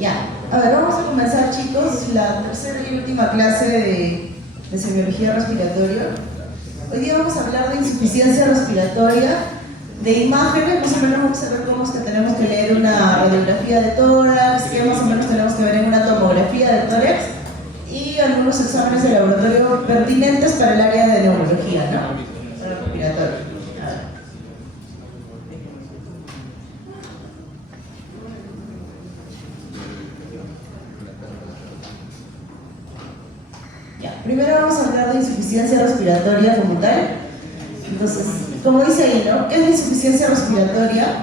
Ya, a ver, vamos a comenzar, chicos, la tercera y última clase de semiología respiratoria. Hoy día vamos a hablar de insuficiencia respiratoria, de imágenes. Más o menos vamos a ver cómo es que tenemos que leer una radiografía de tórax, qué más o menos tenemos que ver en una tomografía de tórax y algunos exámenes de laboratorio pertinentes para el área de neurología, ¿no? Para el respiratorio. Primero vamos a hablar de insuficiencia respiratoria como tal. Entonces, como dice ahí, ¿no? ¿Qué es la insuficiencia respiratoria?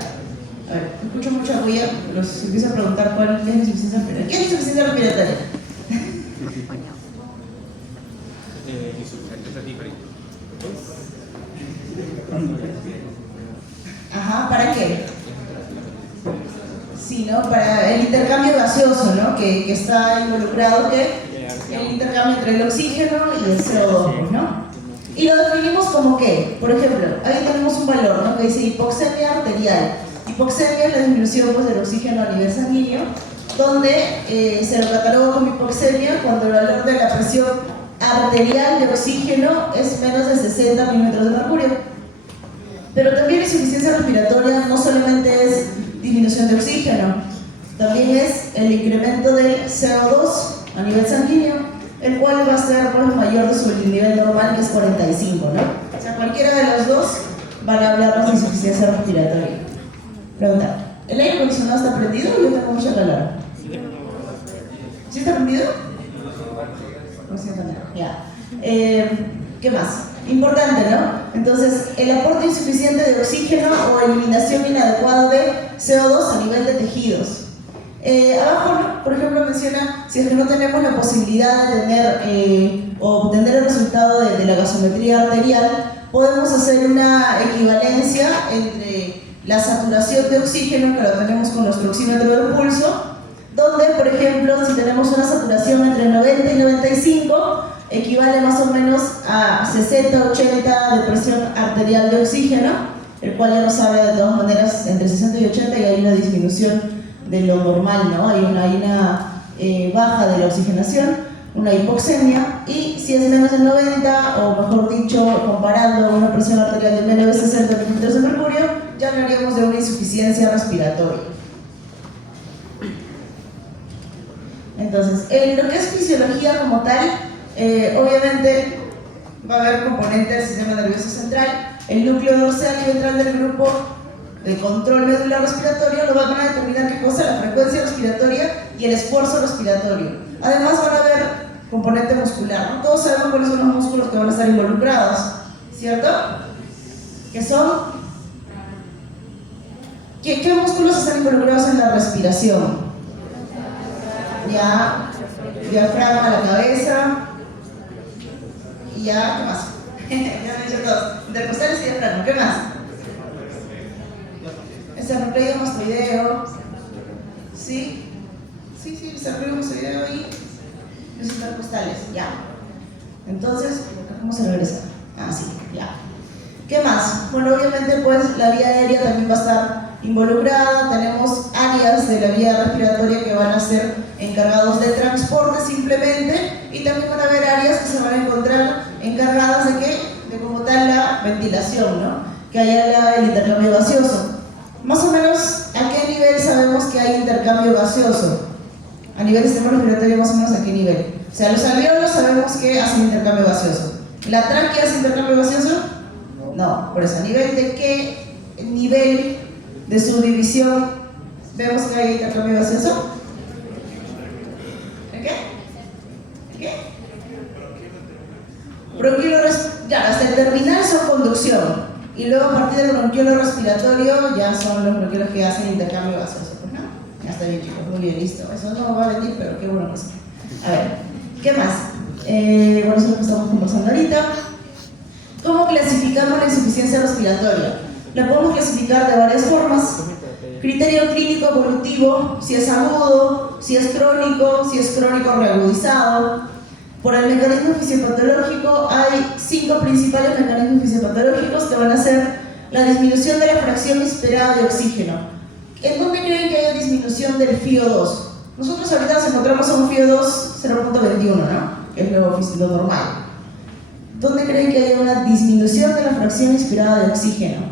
A ver, escucho mucha bulla, pero si empiezo a preguntar cuál es la insuficiencia respiratoria. ¿Qué es insuficiencia respiratoria? Ajá, ¿para qué? Sí, ¿no? Para el intercambio gaseoso, ¿no? Que está involucrado, ¿qué? El intercambio entre el oxígeno y el CO2, ¿no? Y lo definimos como ¿qué? Por ejemplo, ahí tenemos un valor, ¿no? Que dice hipoxemia arterial. Hipoxemia es la disminución, pues, del oxígeno a nivel sanguíneo, donde se lo cataloga como hipoxemia cuando el valor de la presión arterial de oxígeno es menos de 60 milímetros de mercurio. Pero también la insuficiencia respiratoria no solamente es disminución de oxígeno, también es el incremento del CO2 a nivel sanguíneo, el cual va a ser, pues, mayor de su nivel normal, que es 45, ¿no? O sea, cualquiera de los dos van a hablarnos de insuficiencia respiratoria. Pregunta, ¿el aire acondicionado está prendido o yo tengo mucha calor? ¿Sí está prendido? No siento nada, ya. ¿Qué más? Importante, ¿no? Entonces, el aporte insuficiente de oxígeno o eliminación inadecuada de CO2 a nivel de tejidos. Abajo, ¿no? Por ejemplo, menciona si es que no tenemos la posibilidad de tener o obtener el resultado de la gasometría arterial, podemos hacer una equivalencia entre la saturación de oxígeno, que lo tenemos con nuestro oxímetro de pulso, donde, por ejemplo, si tenemos una saturación entre 90 y 95, equivale más o menos a 60-80 de presión arterial de oxígeno, el cual ya nos sabe de todas maneras entre 60 y 80 y hay una disminución de lo normal, ¿no? Hay una baja de la oxigenación, una hipoxemia, y si es menos de 90, o mejor dicho, comparando una presión arterial de menos de 60 milímetros de mercurio, ya hablaríamos de una insuficiencia respiratoria. Entonces, en lo que es fisiología como tal, obviamente va a haber componentes del sistema nervioso central, el núcleo dorsal y ventral del grupo de control medular respiratorio lo van a determinar qué cosa, la frecuencia respiratoria y el esfuerzo respiratorio. Además van a haber componente muscular, ¿no? Todos sabemos cuáles son los músculos que van a estar involucrados, ¿cierto? ¿Qué son? ¿Qué músculos están involucrados en la respiración? Ya, diafragma, la cabeza, y ya, ¿qué más? Ya me he dicho todos, intercostales y diafragma, ¿qué más? El sarcoplasma mastoideo, ¿sí? Sí, el sarcoplasma mastoideo y los intercostales, ya. Entonces, ¿cómo se regresa? Ah, sí, ya. ¿Qué más? Bueno, obviamente, pues, la vía aérea también va a estar involucrada. Tenemos áreas de la vía respiratoria que van a ser encargados de transporte simplemente, y también van a haber áreas que se van a encontrar encargadas de ¿qué? De como tal la ventilación, ¿no? Que haya el intercambio gaseoso. Más o menos, ¿a qué nivel sabemos que hay intercambio gaseoso? A nivel del sistema respiratorio, más o menos, ¿a qué nivel? O sea, los alvéolos sabemos que hacen intercambio gaseoso. ¿La tráquea hace intercambio gaseoso? No. Por eso, ¿a nivel de qué nivel de subdivisión vemos que hay intercambio gaseoso? ¿En qué? ¿En qué? Bronquiolo respiratorio. Ya, hasta el terminal son conducción. Y luego a partir del bronquiolo respiratorio ya son los bronquiolos que hacen intercambio gaseoso, pues, ¿no? Ya está bien, chicos, muy bien, listo. Eso no va a venir, pero qué bueno que sí. A ver, ¿qué más? Bueno, eso es lo que estamos conversando ahorita. ¿Cómo clasificamos la insuficiencia respiratoria? La podemos clasificar de varias formas. Criterio clínico evolutivo, si es agudo, si es crónico reagudizado. Por el mecanismo fisiopatológico hay 5 principales mecanismos fisiopatológicos que van a ser la disminución de la fracción esperada de oxígeno. ¿En dónde creen que haya disminución del FiO2? Nosotros ahorita nos encontramos a un FiO2 0.21, ¿no? Que es lo normal. ¿Dónde creen que haya una disminución de la fracción inspirada de oxígeno?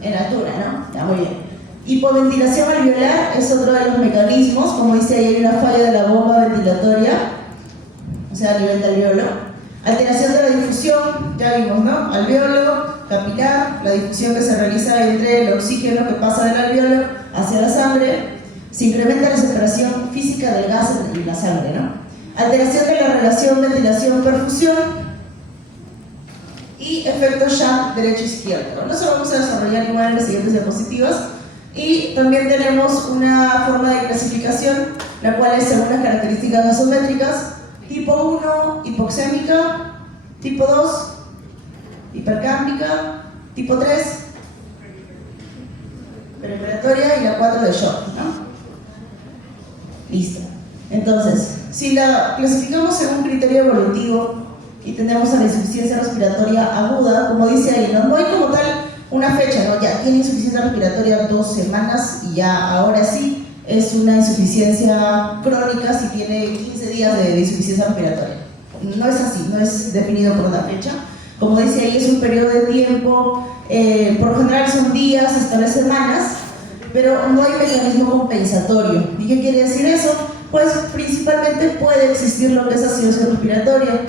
En altura, ¿no? Ya, muy bien. Hipoventilación alveolar es otro de los mecanismos, como dice ahí, hay una falla de la bomba ventilatoria, o sea, a nivel de alveolo. Alteración de la difusión, ya vimos, ¿no? Alveolo, capilar, la difusión que se realiza entre el oxígeno que pasa del alveolo hacia la sangre. Se incrementa la separación física del gas en la sangre, ¿no? Alteración de la relación ventilación-perfusión y efecto Shank derecho-izquierdo. No se lo vamos a desarrollar igual en las siguientes diapositivas. Y también tenemos una forma de clasificación, la cual es según las características gasométricas: tipo 1, hipoxémica; tipo 2, hipercámbica; tipo 3, preparatoria; y la 4 de shock, ¿no? Listo. Entonces, si la clasificamos según criterio evolutivo y tenemos a la insuficiencia respiratoria aguda, como dice ahí, no hay como tal una fecha, ¿no? Ya tiene insuficiencia respiratoria 2 semanas y ya ahora sí es una insuficiencia crónica si tiene 15 días de insuficiencia respiratoria. No es así, no es definido por una fecha. Como dice ahí, es un periodo de tiempo, por lo general son días, hasta las semanas, pero no hay mecanismo compensatorio. ¿Y qué quiere decir eso? Pues principalmente puede existir lo que es acidosis respiratoria.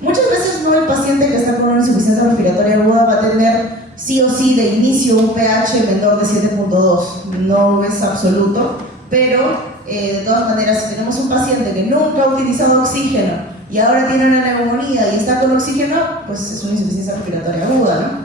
Muchas veces no el paciente que está con una insuficiencia respiratoria aguda va a tener sí o sí de inicio un pH menor de 7.2, no es absoluto, pero de todas maneras, si tenemos un paciente que nunca ha utilizado oxígeno y ahora tiene una neumonía y está con oxígeno, pues es una insuficiencia respiratoria aguda, ¿no?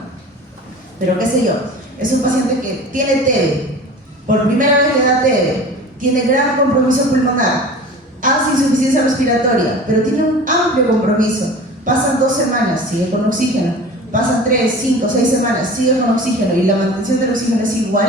Pero qué sé yo, es un paciente que tiene TB, por primera vez le da TB, tiene gran compromiso pulmonar, hace insuficiencia respiratoria, pero tiene un amplio compromiso, pasan 2 semanas, sigue con oxígeno, pasan 3, 5, 6 semanas, sigue con oxígeno y la mantención del oxígeno es igual,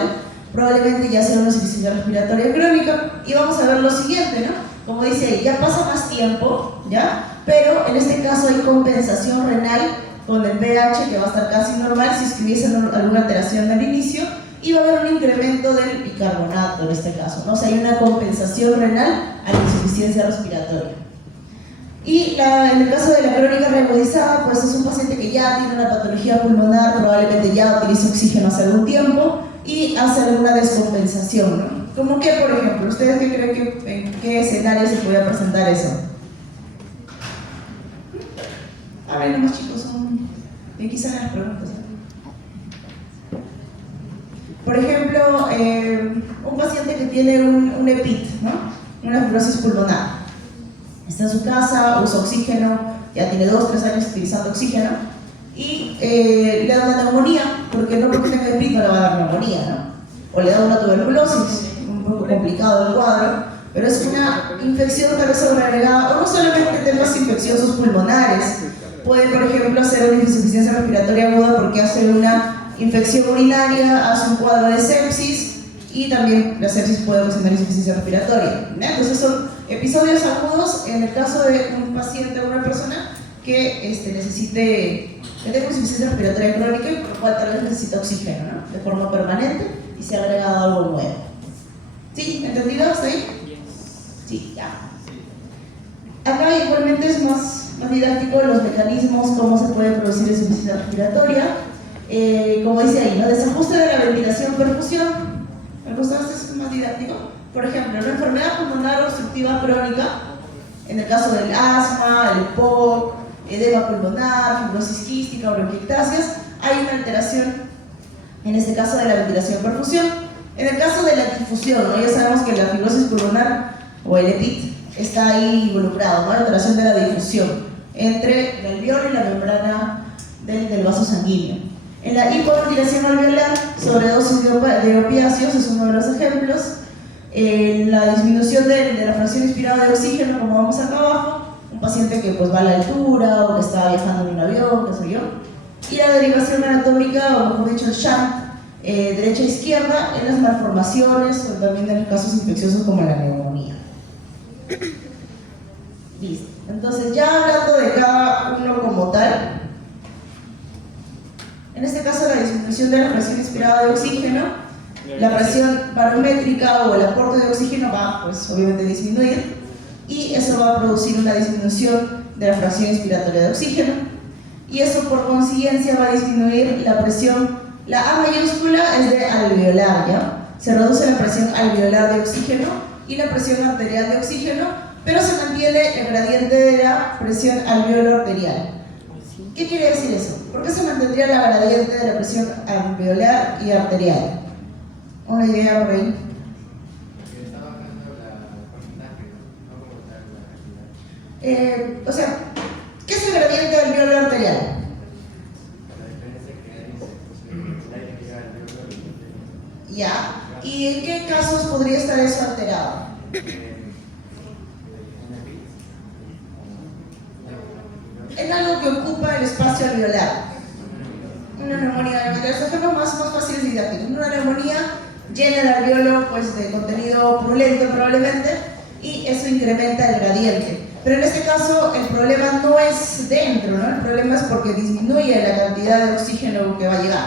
probablemente ya sea una insuficiencia respiratoria crónica. Y vamos a ver lo siguiente, ¿no? Como dice ahí, ya pasa más tiempo, ¿ya? Pero en este caso hay compensación renal con el pH que va a estar casi normal si es que hubiese alguna alteración al inicio, y va a haber un incremento del bicarbonato en este caso, ¿no? O sea, hay una compensación renal a la insuficiencia respiratoria. Y en el caso de la crónica reagudizada, pues es un paciente que ya tiene una patología pulmonar, probablemente ya utiliza oxígeno hace algún tiempo y hace alguna descompensación, ¿no? ¿Cómo qué, por ejemplo? ¿Ustedes qué creen que en qué escenario se puede presentar eso? A ver, nomás chicos, aquí salen las preguntas. Por ejemplo, un paciente que tiene un EPIT, ¿no? Una fibrosis pulmonar. Está en su casa, usa oxígeno, ya tiene 2 o 3 años utilizando oxígeno y le da una neumonía, porque no porque tenga EPIT no le va a dar neumonía, ¿no? O le da una tuberculosis, un poco complicado el cuadro, pero es una infección tal vez sobreagregada, o no solamente temas infecciosos pulmonares, puede por ejemplo hacer una insuficiencia respiratoria aguda porque hace una infección urinaria, hace un cuadro de sepsis, y también la sepsis puede ocasionar insuficiencia respiratoria, ¿no? Entonces son episodios agudos en el caso de un paciente o una persona que necesite, que tenga insuficiencia respiratoria crónica y por lo cual tal vez necesita oxígeno, ¿no? De forma permanente y se ha agregado algo nuevo. ¿Sí? ¿Entendido hasta ahí? Sí, ya. Acá igualmente es más didáctico los mecanismos, cómo se puede producir insuficiencia respiratoria. Como dice ahí, ¿no? Desajuste de la ventilación-perfusión. ¿Me gusta? Este es más didáctico. Por ejemplo, una enfermedad pulmonar obstructiva crónica, en el caso del asma, el POC, edema pulmonar, fibrosis quística o bronquiectasias, hay una alteración, en este caso de la ventilación-perfusión. En el caso de la difusión, ¿no? Ya sabemos que la fibrosis pulmonar o el EPIT está ahí involucrado, ¿no? La alteración de la difusión entre el alveolo y la membrana del vaso sanguíneo. En la hipoventilación alveolar, sobredosis de opiáceos es uno de los ejemplos. En la disminución de la fracción inspirada de oxígeno, como vamos acá abajo, un paciente que pues va a la altura o que está viajando en un avión, qué sé yo. Y la derivación anatómica, o mejor dicho el shunt, derecha-izquierda, en las malformaciones o también en los casos infecciosos como la neumonía. Listo. Entonces, ya hablando de cada uno como tal, en este caso la disminución de la presión inspirada de oxígeno la presión barométrica o el aporte de oxígeno va, pues, obviamente a disminuir, y eso va a producir una disminución de la fracción inspiratoria de oxígeno, y eso por consiguiencia va a disminuir la presión. La A mayúscula es de alveolar, ¿ya? Se reduce la presión alveolar de oxígeno y la presión arterial de oxígeno, pero se mantiene el gradiente de la presión alveolo-arterial. ¿Qué quiere decir eso? ¿Por qué se mantendría la gradiente de la presión alveolar y arterial? ¿Una idea por ahí? Porque está bajando la porcentaje, no como tal la cantidad. O sea, ¿qué es el gradiente alveolo-arterial? La diferencia que hay es el aire que llega al alveolo y Ya. ¿Y en qué casos podría estar eso alterado? En algo que ocupa el espacio alveolar. Una neumonía, los ejemplos más fáciles y didácticos. Una neumonía llena el alveolo, pues, de contenido purulento probablemente, y eso incrementa el gradiente. Pero en este caso el problema no es dentro, ¿no? El problema es porque disminuye la cantidad de oxígeno que va a llegar.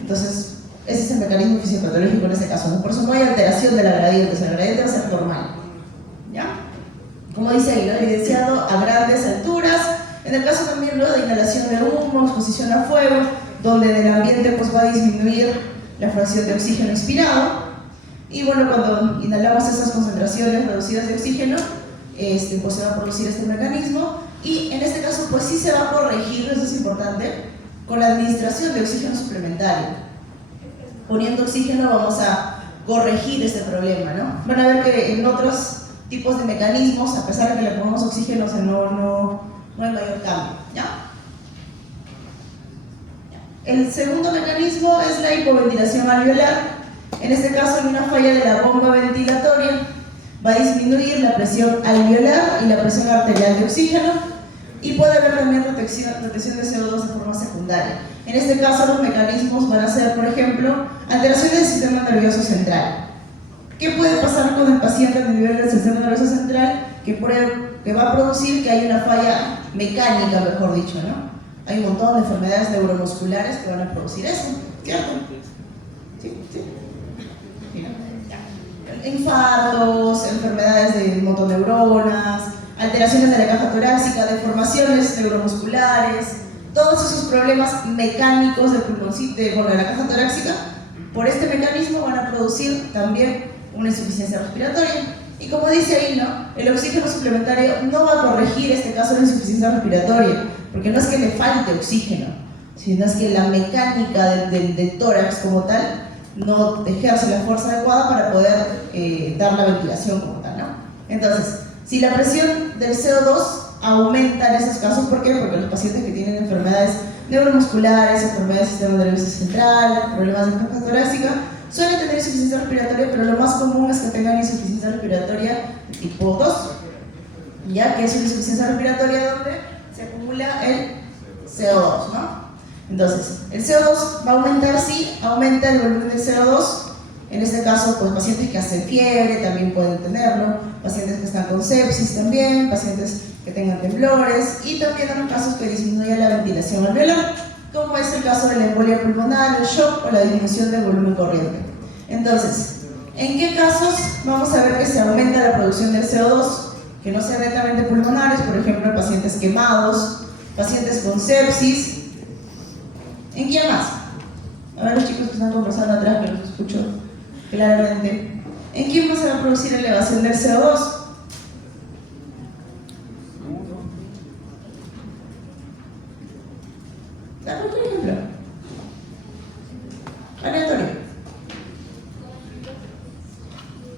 Entonces, ese es el mecanismo fisiopatológico en este caso, ¿no? Por eso no hay alteración de la gradiente, o sea, la gradiente va a ser normal. ¿Ya? Como dice ahí, ¿no? Evidenciado a grandes alturas. En el caso también, ¿no?, de inhalación de humo, exposición a fuego, donde en el ambiente, pues, va a disminuir la fracción de oxígeno inspirado. Y bueno, cuando inhalamos esas concentraciones reducidas de oxígeno, pues se va a producir este mecanismo. Y en este caso, pues sí se va a corregir, eso es importante, con la administración de oxígeno suplementario. Poniendo oxígeno vamos a corregir este problema, ¿no? Van a ver que en otros tipos de mecanismos, a pesar de que le pongamos oxígeno, o sea, no hay mayor cambio, ¿ya? El segundo mecanismo es la hipoventilación alveolar. En este caso, en una falla de la bomba ventilatoria, va a disminuir la presión alveolar y la presión arterial de oxígeno, y puede haber también retención de CO2 de forma secundaria. En este caso, los mecanismos van a ser, por ejemplo, alteraciones del sistema nervioso central. ¿Qué puede pasar con el paciente a nivel del sistema nervioso central? Que va a producir que hay una falla mecánica, mejor dicho, ¿no? Hay un montón de enfermedades neuromusculares que van a producir eso, ¿cierto? Sí. Infartos, enfermedades de motoneuronas, alteraciones de la caja torácica, deformaciones neuromusculares, todos esos problemas mecánicos del pulmoncito, de la caja torácica, por este mecanismo van a producir también una insuficiencia respiratoria. Y como dice ahí, ¿no?, el oxígeno suplementario no va a corregir este caso de insuficiencia respiratoria, porque no es que le falte oxígeno, sino es que la mecánica del tórax como tal no ejerce la fuerza adecuada para poder dar la ventilación como tal, ¿no? Entonces, si la presión del CO2 aumenta en esos casos, ¿por qué? Porque los pacientes que tienen enfermedades neuromusculares, enfermedades del sistema nervioso central, problemas de caja torácica, suelen tener insuficiencia respiratoria, pero lo más común es que tengan insuficiencia respiratoria de tipo 2, ya que es una insuficiencia respiratoria donde se acumula el CO2, ¿no? Entonces, el CO2 va a aumentar, sí, aumenta el volumen del CO2. En este caso, pues pacientes que hacen fiebre también pueden tenerlo, pacientes que están con sepsis también, pacientes que tengan temblores, y también en los casos que disminuya la ventilación alveolar, como es el caso de la embolia pulmonar, el shock o la disminución del volumen corriente. Entonces, ¿en qué casos vamos a ver que se aumenta la producción del CO2? Que no sean netamente pulmonares, por ejemplo, pacientes quemados, pacientes con sepsis. ¿En quién más? A ver, los chicos que están conversando atrás, que los escucho claramente. ¿En quién más se va a producir elevación del CO2? Dame otro ejemplo. Aleatorio.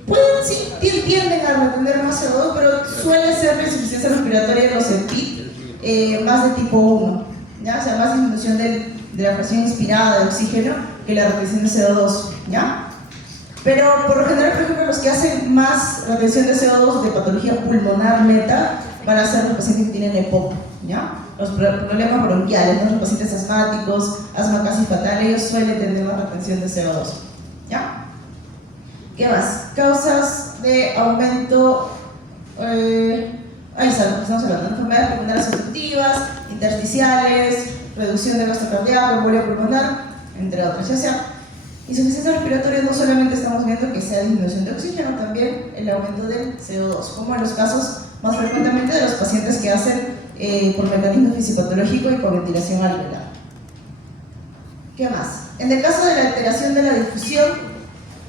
Pueden, sí, tienden a retener más CO2, pero suele ser la insuficiencia respiratoria en los EPIT más de tipo 1, ¿ya? O sea, más disminución de la presión inspirada de oxígeno que la retención de CO2, ¿ya? Pero por lo general, por ejemplo, los que hacen más retención de CO2 de patología pulmonar neta van a ser los pacientes que tienen EPOC, ¿ya? Los problemas bronquiales, ¿no? Los pacientes asmáticos, asma casi fatal, ellos suelen tener más retención de CO2, ¿ya? ¿Qué más? Causas de aumento, ahí está, lo que estamos hablando, enfermedades pulmonares obstructivas, intersticiales, reducción de gasto cardíaco, embolia pulmonar, entre otras, ya sea. Insuficiencia respiratoria no solamente estamos viendo que sea disminución de oxígeno, también el aumento del CO2, como en los casos más frecuentemente de los pacientes que hacen por mecanismo fisipatológico y por ventilación alveolar. ¿Qué más? En el caso de la alteración de la difusión,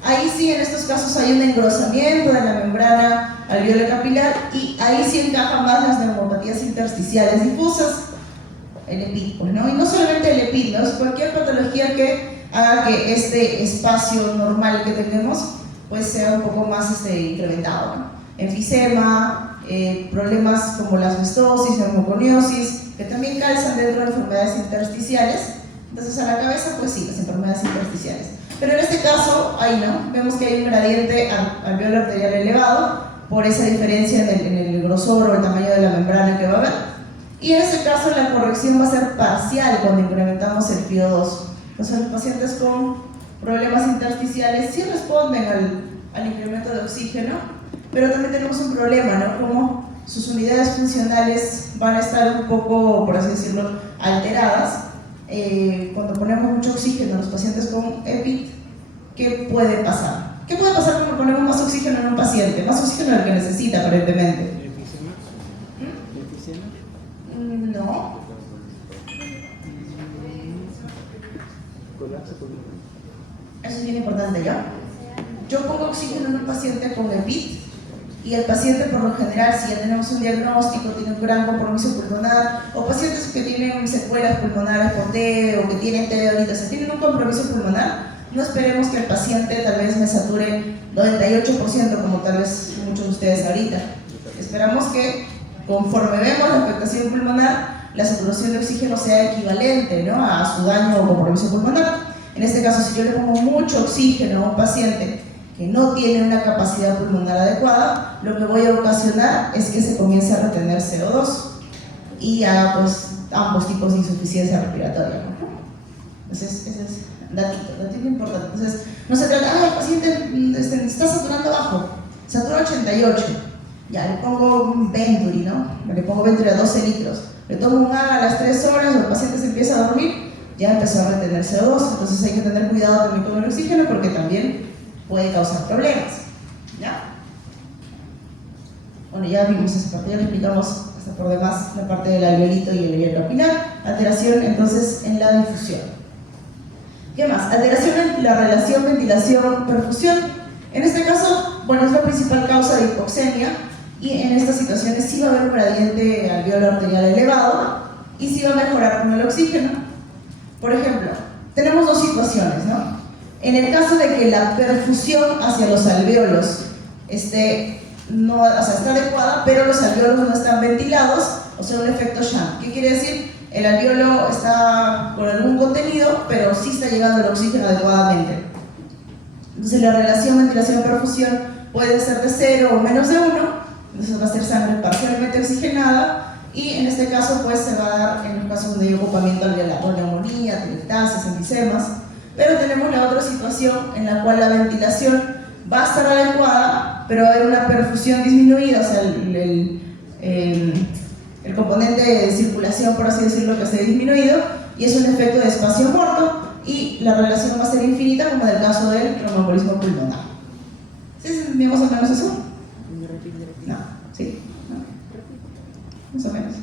ahí sí en estos casos hay un engrosamiento de la membrana alveolar capilar y ahí sí encajan más las neumopatías intersticiales difusas, el EPID, pues, ¿no? Y no solamente el EPID, ¿no? Es cualquier patología que haga que este espacio normal que tenemos pues sea un poco más incrementado, ¿no? Enfisema, problemas como la asbestosis, neumoconiosis, que también calzan dentro de enfermedades intersticiales. Entonces a la cabeza, pues sí, las enfermedades intersticiales. Pero en este caso, ahí no, vemos que hay un gradiente alveolar arterial elevado por esa diferencia en el grosor o el tamaño de la membrana que va a haber. Y en este caso la corrección va a ser parcial cuando incrementamos el PO2. Entonces los pacientes con problemas intersticiales sí responden al incremento de oxígeno, pero también tenemos un problema, ¿no? Como sus unidades funcionales van a estar un poco, por así decirlo, alteradas. Cuando ponemos mucho oxígeno a los pacientes con EPID, ¿qué puede pasar? ¿Qué puede pasar cuando ponemos más oxígeno en un paciente? Más oxígeno del que necesita, aparentemente. No. Eso es bien importante, ¿ya? Yo pongo oxígeno en un paciente con EPID y el paciente por lo general, si ya tenemos un diagnóstico, tiene un gran compromiso pulmonar, o pacientes que tienen secuelas pulmonares por TB o que tienen TB ahorita, si tienen un compromiso pulmonar, no esperemos que el paciente tal vez me sature 98% como tal vez muchos de ustedes ahorita. Esperamos que conforme vemos la afectación pulmonar, la saturación de oxígeno sea equivalente, ¿no?, a su daño o compromiso pulmonar. En este caso, si yo le pongo mucho oxígeno a un paciente que no tiene una capacidad pulmonar adecuada, lo que voy a ocasionar es que se comience a retener CO2 y haga pues ambos tipos de insuficiencia respiratoria, ¿no? Entonces, ese es datito importante. Entonces, no se trata, el paciente está saturando bajo, satura 88, ya le pongo un Venturi, ¿no? Le pongo Venturi a 12 litros, le tomo un AGA a las 3 horas, o el paciente se empieza a dormir, ya empezó a retener CO2, entonces hay que tener cuidado también con el oxígeno porque también puede causar problemas, ¿ya? Bueno, ya vimos esa parte, ya le explicamos hasta por demás la parte del alveolito y el alveolo capilar. Alteración entonces en la difusión. ¿Qué más? Alteración en la relación ventilación-perfusión. En este caso, bueno, es la principal causa de hipoxemia y en estas situaciones sí va a haber un gradiente alveolo arterial elevado y sí va a mejorar con el oxígeno. Por ejemplo, tenemos dos situaciones, ¿no? En el caso de que la perfusión hacia los alvéolos está adecuada, pero los alvéolos no están ventilados, o sea, un efecto shunt. ¿Qué quiere decir? El alvéolo está con algún contenido, pero sí está llegando el oxígeno adecuadamente. Entonces la relación ventilación-perfusión puede ser de 0 o menos de 1, entonces va a ser sangre parcialmente oxigenada, y en este caso pues se va a dar en los casos donde hay ocupamiento alveolar, o neumonía, telectasis, enfisema. Pero tenemos la otra situación en la cual la ventilación va a estar adecuada, pero va a haber una perfusión disminuida, o sea, el componente de circulación, por así decirlo, que esté disminuido, y es un efecto de espacio muerto, y la relación va a ser infinita, como en el caso del tromboembolismo pulmonar. ¿Sí se entendió más o menos eso? No, ¿sí? ¿No? Más o menos.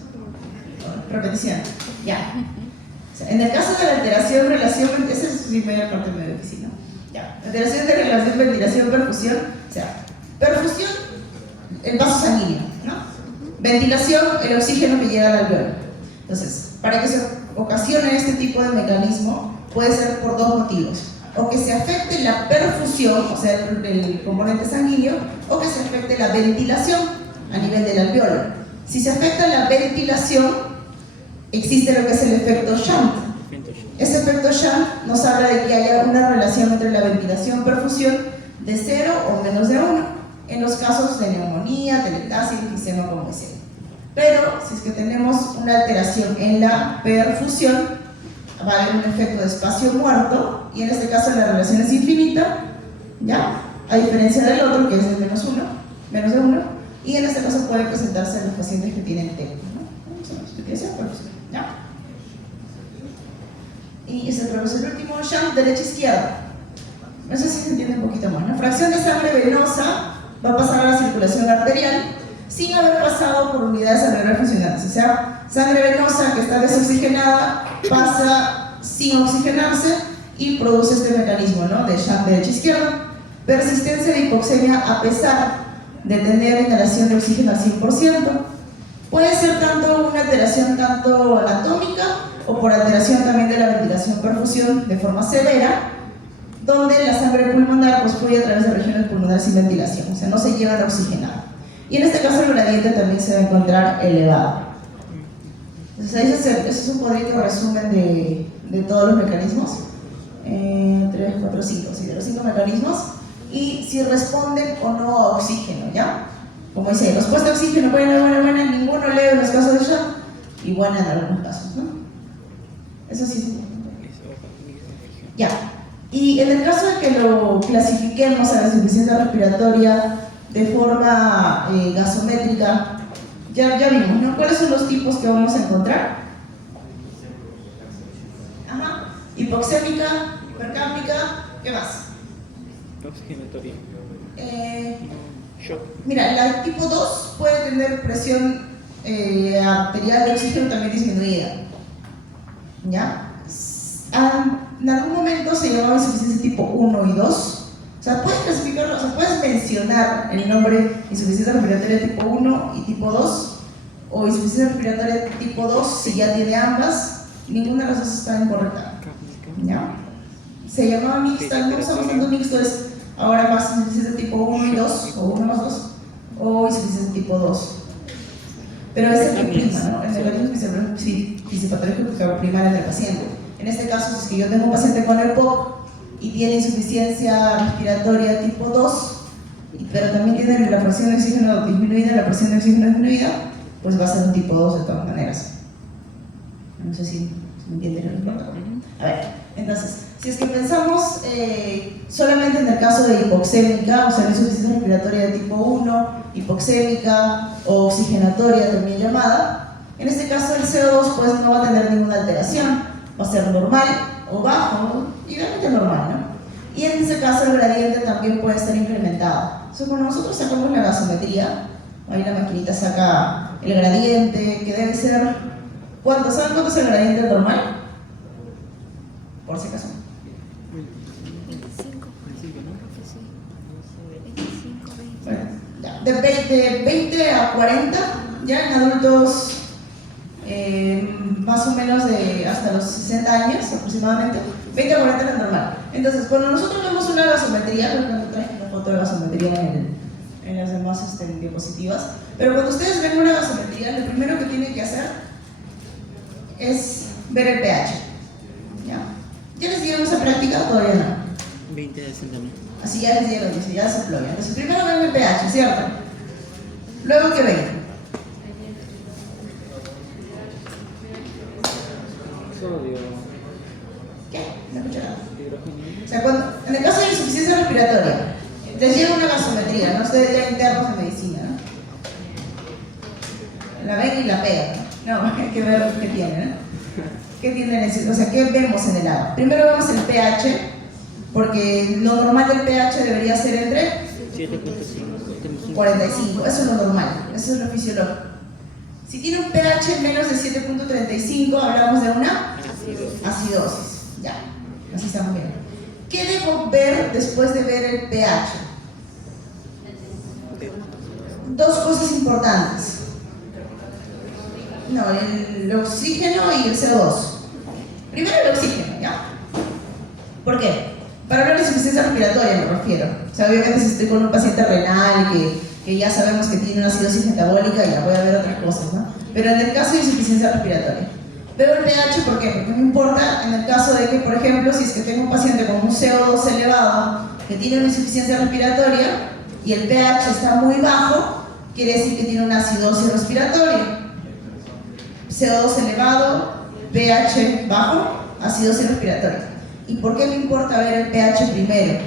Repetición. Ya. O sea, en el caso de la alteración relación, esa es mi primera parte de difícil, ¿no? Ya. Alteración de relación ventilación-perfusión, o sea, perfusión, el vaso sanguíneo, ¿no? Ventilación, el oxígeno que llega al alveolo. Entonces, para que se ocasione este tipo de mecanismo, puede ser por dos motivos: o que se afecte la perfusión, o sea, el componente sanguíneo, o que se afecte la ventilación a nivel del alveolo. Si se afecta la ventilación, existe lo que es el efecto shunt. Ese efecto shunt nos habla de que haya una relación entre la ventilación-perfusión de 0 o menos de 1, en los casos de neumonía, telectasis, enfisema, como decía. Pero si es que tenemos una alteración en la perfusión, va a haber un efecto de espacio muerto, y en este caso la relación es infinita, ¿ya? A diferencia del otro, que es de menos de 1, y en este caso puede presentarse en los pacientes que tienen TEP, ¿no? ¿Ya? Y ese es el último shunt derecha-izquierda. No sé si se entiende un poquito más, ¿no? Fracción de sangre venosa va a pasar a la circulación arterial sin haber pasado por unidades alveolares funcionantes. O sea, sangre venosa que está desoxigenada pasa sin oxigenarse y produce este mecanismo, ¿no? De shunt derecha-izquierda. Persistencia de hipoxemia a pesar de tener inhalación de oxígeno al 100%. Puede ser tanto una alteración tanto anatómica o por alteración también de la ventilación-perfusión de forma severa, donde la sangre pulmonar pues, fluye a través de regiones pulmonares sin ventilación, o sea, no se llega a oxigenar. Y en este caso el gradiente también se va a encontrar elevado. Entonces ahí ese es un poquito resumen de todos los mecanismos. 3, 4, 5, sí, de los 5 mecanismos. Y si responden o no a oxígeno, ¿ya? Como dice, respuesta a oxígeno, buena, ninguno leve en los casos de shock y buena en algunos casos, ¿no? Eso sí es importante. Ya. Y en el caso de que lo clasifiquemos a la insuficiencia respiratoria de forma gasométrica, ya vimos, ¿no? ¿Cuáles son los tipos que vamos a encontrar? Ajá. Hipoxémica, hipercápnica, ¿qué más? Oxigenatoria. Shock. Mira, la tipo 2 puede tener presión arterial de oxígeno también disminuida. ¿Ya? En algún momento se llamaba insuficiencia tipo 1 y 2. O sea, puedes clasificarlo, o sea, puedes mencionar el nombre insuficiencia respiratoria tipo 1 y tipo 2, o insuficiencia respiratoria tipo 2 si ya tiene ambas. Ninguna de las dos está incorrecta. ¿Ya? Se llamaba mixta, no estamos dando mixto, es ahora más insuficiencia tipo 1 y 2, o 1 más 2, o insuficiencia tipo 2. Pero es el que prima, ¿no? El mecanismo fisiopatológico que va a primar en el paciente. En este caso, si es que yo tengo un paciente con EPOC y tiene insuficiencia respiratoria tipo 2, pero también tiene la presión de oxígeno disminuida, la presión de oxígeno disminuida, pues va a ser un tipo 2 de todas maneras. No sé si me entienden el protocolo. A ver, entonces, si es que pensamos solamente en el caso de hipoxémica, o sea, insuficiencia respiratoria de tipo 1, hipoxémica o oxigenatoria también llamada, en este caso el CO2 pues no va a tener ninguna alteración, va a ser normal o bajo, idealmente normal, ¿no? Y en ese caso el gradiente también puede estar incrementado. Entonces, cuando nosotros sacamos la gasometría, ahí la maquinita saca el gradiente, que debe ser, ¿cuánto? ¿Saben cuánto es el gradiente normal? Por si acaso. 25. Bueno, ya, de 20 a 40, ya en adultos más o menos de hasta los 60 años aproximadamente, 20 a 40 es normal. Entonces, cuando nosotros vemos una gasometría, creo que no traje una foto de gasometría en las demás diapositivas, pero cuando ustedes ven una gasometría, lo primero que tienen que hacer es ver el pH. ¿Ya? ¿Ya les dieron esa práctica o todavía no? 20 de 60.000. Así ya les dieron, dice, ya se deploya. Entonces, primero ven el pH, ¿cierto? Luego, ¿qué ven? Sodio. ¿Qué? No escuché nada. Hidrógeno. O sea, cuando, en el caso de insuficiencia respiratoria, les llega una gasometría, ¿no? Ustedes ya internos en medicina, ¿no? La ven y la pegan, ¿no? No, hay que ver qué tiene, ¿no? ¿Qué tiene? O sea, ¿qué vemos en el agua? Primero vemos el pH, porque lo normal del pH debería ser entre 7.5. 45, eso es lo normal, eso es lo fisiológico. Si tiene un pH menos de 7.35, hablamos de una acidosis. Ya, así estamos bien. ¿Qué debo ver después de ver el pH? Dos cosas importantes. No, el oxígeno y el CO2. Primero el oxígeno, ¿ya? ¿Por qué? Para hablar de insuficiencia respiratoria me refiero. O sea, obviamente si estoy con un paciente renal que ya sabemos que tiene una acidosis metabólica, ya voy a ver otras cosas, ¿no? Pero en el caso de insuficiencia respiratoria, veo el pH, ¿por qué? Porque me importa en el caso de que, por ejemplo, si es que tengo un paciente con un CO2 elevado, que tiene una insuficiencia respiratoria, y el pH está muy bajo, quiere decir que tiene una acidosis respiratoria. CO2 elevado, pH bajo, acidosis respiratoria. ¿Y por qué me importa ver el pH primero?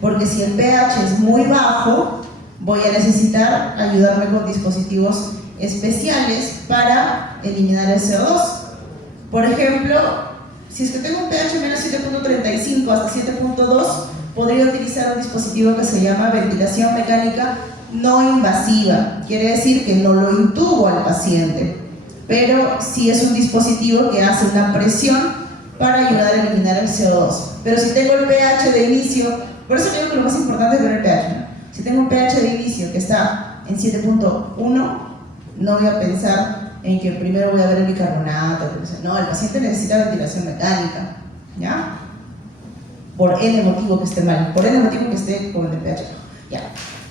Porque si el pH es muy bajo, voy a necesitar ayudarme con dispositivos especiales para eliminar el CO2. Por ejemplo, si es que tengo un pH menos 7.35 hasta 7.2, podría utilizar un dispositivo que se llama ventilación mecánica no invasiva. Quiere decir que no lo intubo al paciente, pero sí es un dispositivo que hace una presión para ayudar a eliminar el CO2. Pero si tengo el pH de inicio, por eso digo que lo más importante es ver el pH, ¿no? Si tengo un pH de inicio que está en 7.1, no voy a pensar en que primero voy a ver el bicarbonato. No, el paciente necesita ventilación mecánica, ¿ya? Por N motivo que esté mal, por N motivo que esté con el pH. Ya.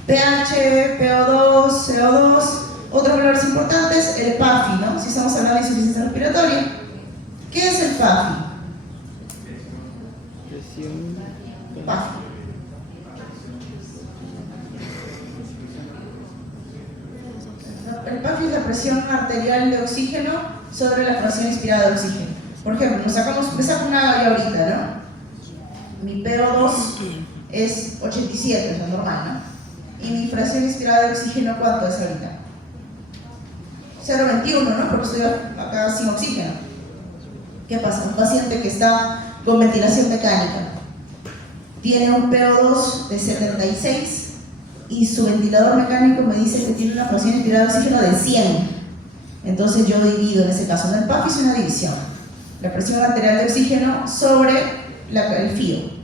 pH, PO2, CO2, otros valores importantes, el PAFI, ¿no? Si estamos hablando de insuficiencia respiratoria. ¿Qué es el PAFI? Presión. PAFI. El PAFI es la presión arterial de oxígeno sobre la fracción inspirada de oxígeno. Por ejemplo, me saco una ahorita, ¿no? Mi PO2 es 87, o sea, normal, ¿no? Y mi fracción inspirada de oxígeno, ¿cuánto es ahorita? 0,21, ¿no? Porque estoy acá sin oxígeno. ¿Qué pasa? Un paciente que está con ventilación mecánica tiene un PO2 de 76 y su ventilador mecánico me dice que tiene una fracción inspirada de oxígeno de 100. Entonces yo divido en ese caso. En el PAFI es una división. La presión arterial de oxígeno sobre el FIO.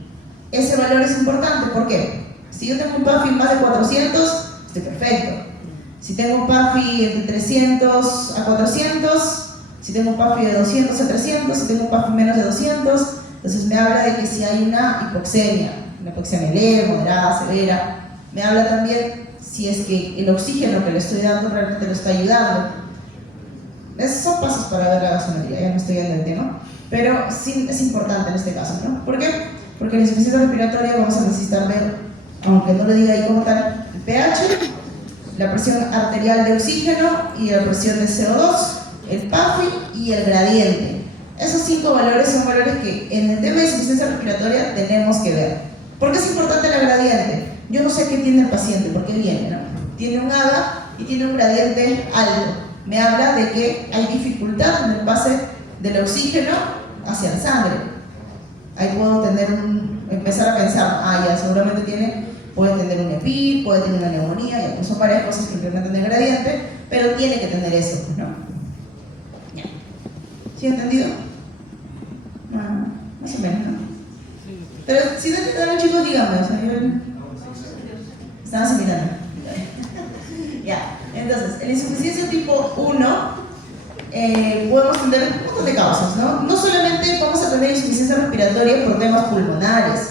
Ese valor es importante, ¿por qué? Si yo tengo un PAFI más de 400, estoy perfecto. Si tengo un PAFI de 300 a 400, si tengo un PAFI de 200 a 300, si tengo un PAFI menos de 200, entonces me habla de que si hay una hipoxemia leve, moderada, severa. Me habla también si es que el oxígeno que le estoy dando realmente lo está ayudando. Esos son pasos para ver la gasometría, ya no estoy yendo el tema. Pero sí es importante en este caso, ¿no? ¿Por qué? Porque en la insuficiencia respiratoria vamos a necesitar ver, aunque no lo diga ahí como tal, el pH, la presión arterial de oxígeno y la presión de CO2, el PAFI y el gradiente. Esos 5 valores son valores que en el tema de insuficiencia respiratoria tenemos que ver. ¿Por qué es importante el gradiente? Yo no sé qué tiene el paciente, por qué viene, ¿no? Tiene un AGA y tiene un gradiente alto. Me habla de que hay dificultad en el pase del oxígeno hacia la sangre. Ahí puedo empezar a pensar, ya seguramente puede tener un EPI, puede tener una neumonía, ya son varias cosas que implementan el gradiente, pero tiene que tener eso, ¿no? Ya. ¿Sí entendido? Más o menos, ¿no? Pero si no entendieron, chicos, díganme, o sea, yo estaba asimilando. Ya, entonces, en insuficiencia tipo 1, podemos tener un montón de causas, ¿no? No solamente vamos a tener insuficiencia respiratoria por temas pulmonares,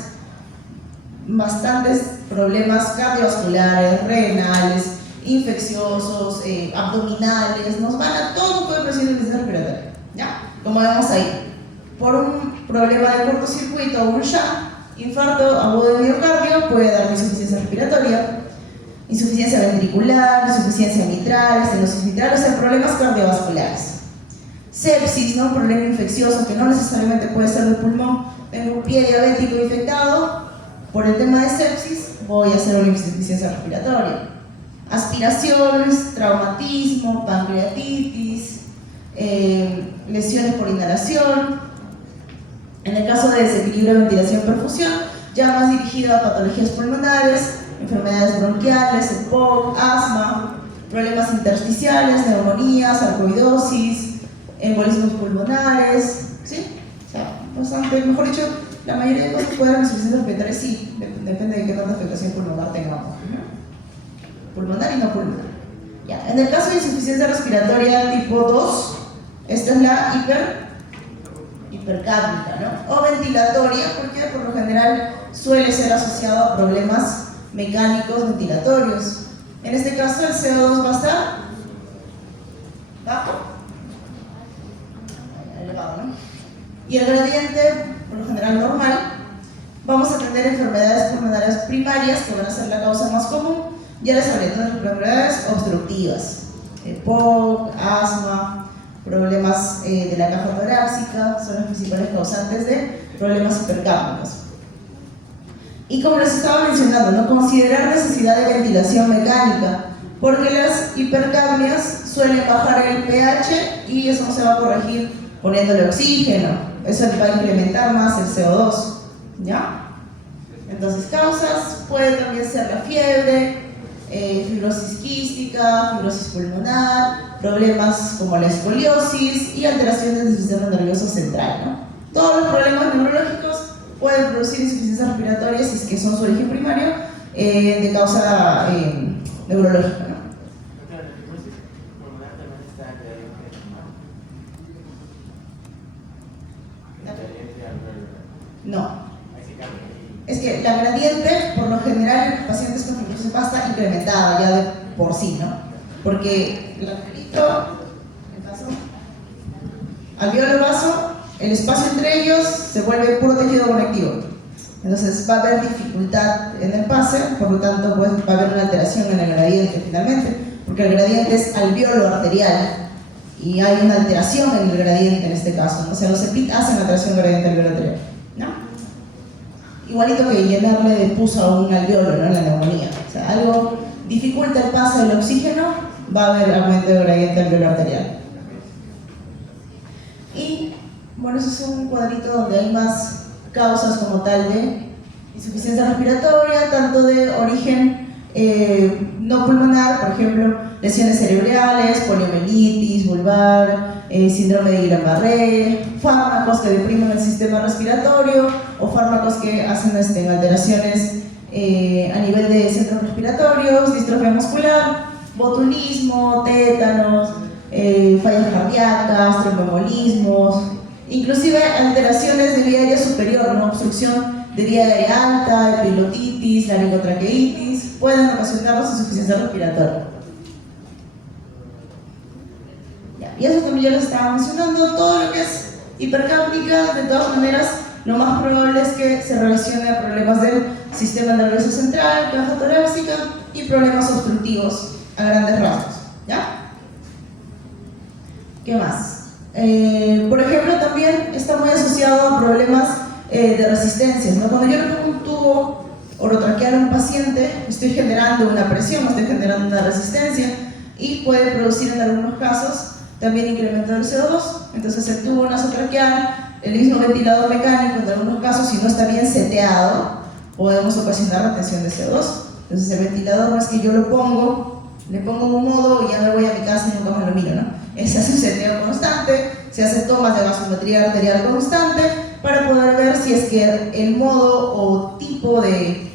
bastantes problemas cardiovasculares, renales, infecciosos, abdominales, nos van a todo tipo de presión de insuficiencia respiratoria, ¿ya? Como vemos ahí, por un problema de cortocircuito o un shunt, infarto agudo del miocardio puede dar insuficiencia respiratoria, insuficiencia ventricular, insuficiencia mitral, estenosis mitral, o sea, problemas cardiovasculares. Sepsis, ¿no? Un problema infeccioso que no necesariamente puede ser del pulmón. Tengo un pie diabético infectado, por el tema de sepsis voy a hacer una insuficiencia respiratoria. Aspiraciones, traumatismo, pancreatitis, lesiones por inhalación. En el caso de desequilibrio, ventilación, perfusión, ya más dirigido a patologías pulmonares, enfermedades bronquiales, EPOC, asma, problemas intersticiales, neumonías, sarcoidosis, embolismos pulmonares, ¿sí? O sea, bastante, mejor dicho, la mayoría de cosas pueden dar insuficiencia respiratoria, sí, depende de qué tanta afectación pulmonar tengamos, ¿no? Pulmonar y no pulmonar. Ya. En el caso de insuficiencia respiratoria tipo 2, esta es la hipercápnica, ¿no? O ventilatoria, porque por lo general suele ser asociado a problemas mecánicos ventilatorios. En este caso el CO2 va a estar bajo, elevado, ¿no? Y el gradiente, por lo general normal. Vamos a tener enfermedades pulmonares primarias, que van a ser la causa más común. Ya les hablé de las enfermedades obstructivas, EPOC, asma, problemas de la caja torácica, son los principales causantes de problemas hipercápnicos. Y como les estaba mencionando, ¿no? Considerar necesidad de ventilación mecánica, porque las hipercapnias suelen bajar el pH y eso no se va a corregir poniéndole oxígeno. Eso va a incrementar más el CO2, ¿ya? Entonces, causas puede también ser la fiebre, fibrosis quística, fibrosis pulmonar, problemas como la escoliosis y alteraciones del sistema nervioso central, ¿no? Todos los problemas neurológicos pueden producir insuficiencia respiratoria si es que son su origen primario de causa neurológica, ¿no? Claro, la fibrosis pulmonar también está gradiente, ¿no? Gradiente alveolar. No. Ahí se cambia. Es que la gradiente, por lo general, en los pacientes con fibrosis está incrementada ya de por sí, ¿no? Porque el alveolito, el vaso, alveolo vaso, el espacio entre ellos se vuelve puro tejido conectivo. Entonces va a haber dificultad en el pase, por lo tanto pues, va a haber una alteración en el gradiente finalmente, porque el gradiente es alveolo arterial y hay una alteración en el gradiente en este caso, ¿no? O sea, los EPIT hacen alteración gradiente alveolo arterial, ¿no? Igualito que llenarle de pus a un alveolo, ¿no? En la neumonía. O sea, algo dificulta el paso del oxígeno, va a haber aumento de gradiente alveolo arterial. Y bueno, eso es un cuadrito donde hay más causas como tal de insuficiencia respiratoria, tanto de origen no pulmonar, por ejemplo, lesiones cerebrales, poliomielitis, vulvar, síndrome de Guillain-Barré, fármacos que deprimen el sistema respiratorio o fármacos que hacen alteraciones a nivel de centros respiratorios, distrofia muscular, botulismo, tétanos, fallas cardíacas, tromboembolismos, inclusive alteraciones de vía aérea superior, ¿no? Obstrucción de vía aérea alta, epilotitis, laringotraqueitis, pueden ocasionarnos insuficiencia respiratoria. Y eso también ya lo estaba mencionando, todo lo que es hipercápnica, de todas maneras, lo más probable es que se relacione a problemas del sistema nervioso central, caja torácica y problemas obstructivos a grandes rasgos, ¿ya? ¿Qué más? Por ejemplo, también está muy asociado a problemas de resistencias, ¿no? Cuando yo le pongo un tubo orotraqueal a un paciente, estoy generando una presión, estoy generando una resistencia y puede producir en algunos casos también incremento del CO2. Entonces el tubo nasotraqueal, el mismo ventilador mecánico, en algunos casos, si no está bien seteado, podemos ocasionar retención de CO2. Entonces el ventilador no es que yo lo pongo, le pongo un modo y ya me voy a mi casa y nunca me lo miro, ¿no? Se hace un seteo constante, se hace tomas de gasometría arterial constante para poder ver si es que el modo o tipo de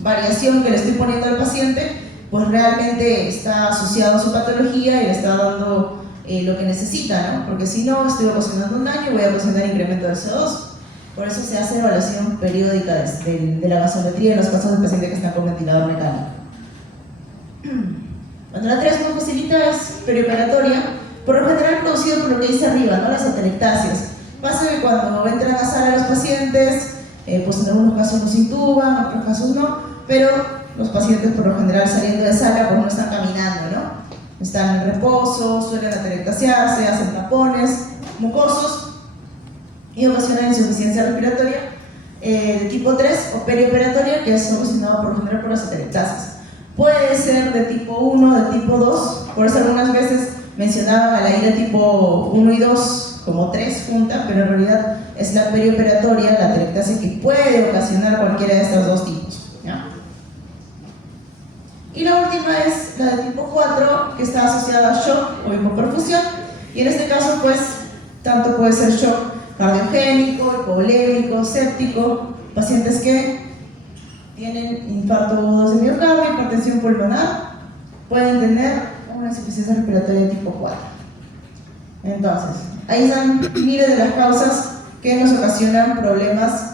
variación que le estoy poniendo al paciente pues realmente está asociado a su patología y le está dando lo que necesita, ¿no? Porque si no, estoy ocasionando un daño y voy a ocasionar incremento del CO2. Por eso se hace evaluación periódica de la gasometría en los casos de pacientes que están con ventilador mecánico. Cuando la trias no facilita es perioperatoria, por lo general producido por lo que dice arriba, ¿no? Las atelectasias. Pasa que cuando entran a sala los pacientes, pues en algunos casos los intuban, en otros casos no, pero los pacientes por lo general saliendo de sala pues no están caminando, ¿no? Están en reposo, suelen atelectasiarse, hacen tapones mucosos y ocasionan insuficiencia respiratoria de tipo 3 o perioperatoria, que es ocasionado por lo general por las atelectasias. Puede ser de tipo 1, de tipo 2, por eso algunas veces mencionaban a la ira tipo 1 y 2 como 3 juntas, pero en realidad es la perioperatoria, la atelectasia, que puede ocasionar cualquiera de estos dos tipos, ¿ya? Y la última es la de tipo 4, que está asociada a shock o hipoperfusión, y en este caso pues tanto puede ser shock cardiogénico, hipovolémico, séptico, pacientes que tienen infarto agudo de miocardio, hipertensión pulmonar, pueden tener una insuficiencia respiratoria tipo 4. Entonces, ahí están miles de las causas que nos ocasionan problemas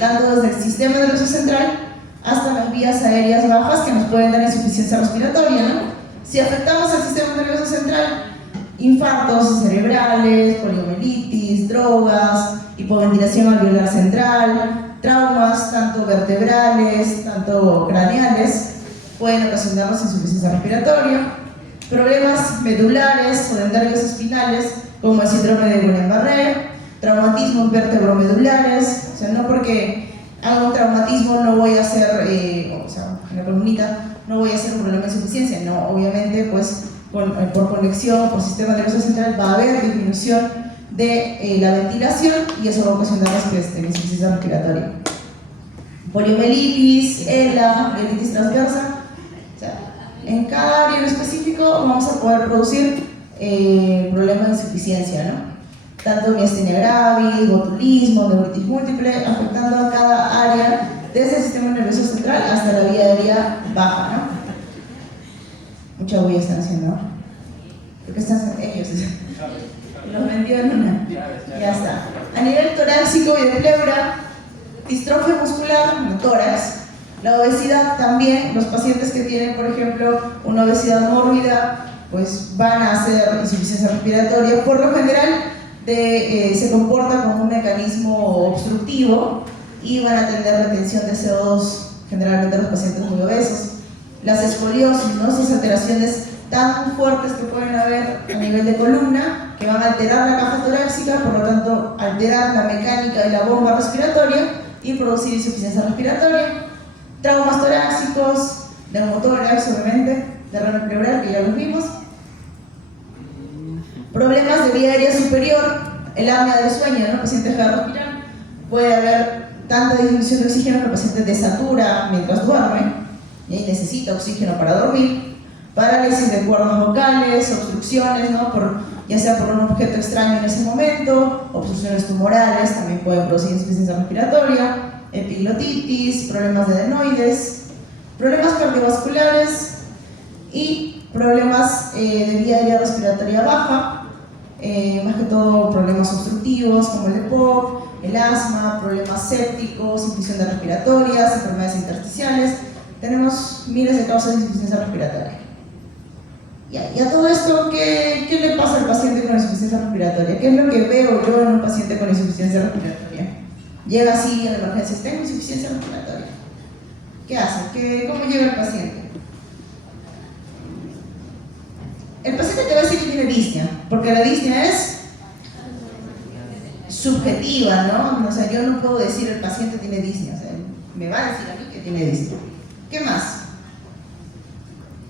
tanto desde el sistema nervioso central hasta las vías aéreas bajas que nos pueden dar insuficiencia respiratoria, ¿no? Si afectamos al sistema nervioso central, infartos cerebrales, poliomielitis, drogas, hipoventilación alveolar central, traumas tanto vertebrales, tanto craneales, pueden ocasionarnos insuficiencia respiratoria, problemas medulares o de nervios espinales, como el síndrome de Guillain-Barré, traumatismos vertebromedulares, o sea, no porque haga un traumatismo no voy a hacer, o sea, en la columnita, no voy a hacer un problema de insuficiencia, no, obviamente, pues, por conexión, por sistema nervioso central va a haber disminución de la ventilación y eso va a ocasionar insuficiencia respiratoria. poliomielitis, ELA, mielitis transversa. O sea, en cada área en específico vamos a poder producir problemas de insuficiencia, ¿no? Tanto miastenia gravis, botulismo, neuritis múltiple, afectando a cada área desde el sistema nervioso central hasta la vía aérea baja, ¿no? Mucha bulla están haciendo, ¿no? Porque están ellos, los vendió en una. Ya está. A nivel torácico y de pleura, distrofia muscular, no tórax, la obesidad también, los pacientes que tienen, por ejemplo, una obesidad mórbida, pues van a hacer insuficiencia respiratoria. Por lo general, se comporta como un mecanismo obstructivo y van a tener retención de CO2, generalmente los pacientes muy obesos. Las escoliosis, ¿no? Sus alteraciones tan fuertes que pueden haber a nivel de columna, que van a alterar la caja torácica, por lo tanto, alterar la mecánica de la bomba respiratoria y producir insuficiencia respiratoria. Traumas torácicos, neumotórax, obviamente, derrame pleural, que ya los vimos. Problemas de vía aérea superior, el apnea del sueño, ¿no? El paciente deja de respirar. Puede haber tanta disminución de oxígeno que el paciente desatura mientras duerme y necesita oxígeno para dormir. Parálisis de cuerdas vocales, obstrucciones, ¿no? Ya sea por un objeto extraño en ese momento, obstrucciones tumorales también pueden producir insuficiencia respiratoria, epiglotitis, problemas de adenoides, problemas cardiovasculares y problemas de vía aérea respiratoria baja, más que todo problemas obstructivos como el EPOC, el asma, problemas sépticos, insuficiencias respiratorias, enfermedades intersticiales. Tenemos miles de causas de insuficiencia respiratoria. Y a todo esto, ¿qué le pasa al paciente con insuficiencia respiratoria? ¿Qué es lo que veo yo en un paciente con insuficiencia respiratoria? Llega así a la emergencia, tengo insuficiencia respiratoria. ¿Qué hace? ¿Cómo llega el paciente? El paciente te va a decir que tiene disnea, porque la disnea es subjetiva, ¿no? O sea, yo no puedo decir el paciente tiene disnea, o sea, me va a decir a mí que tiene disnea. ¿Qué más?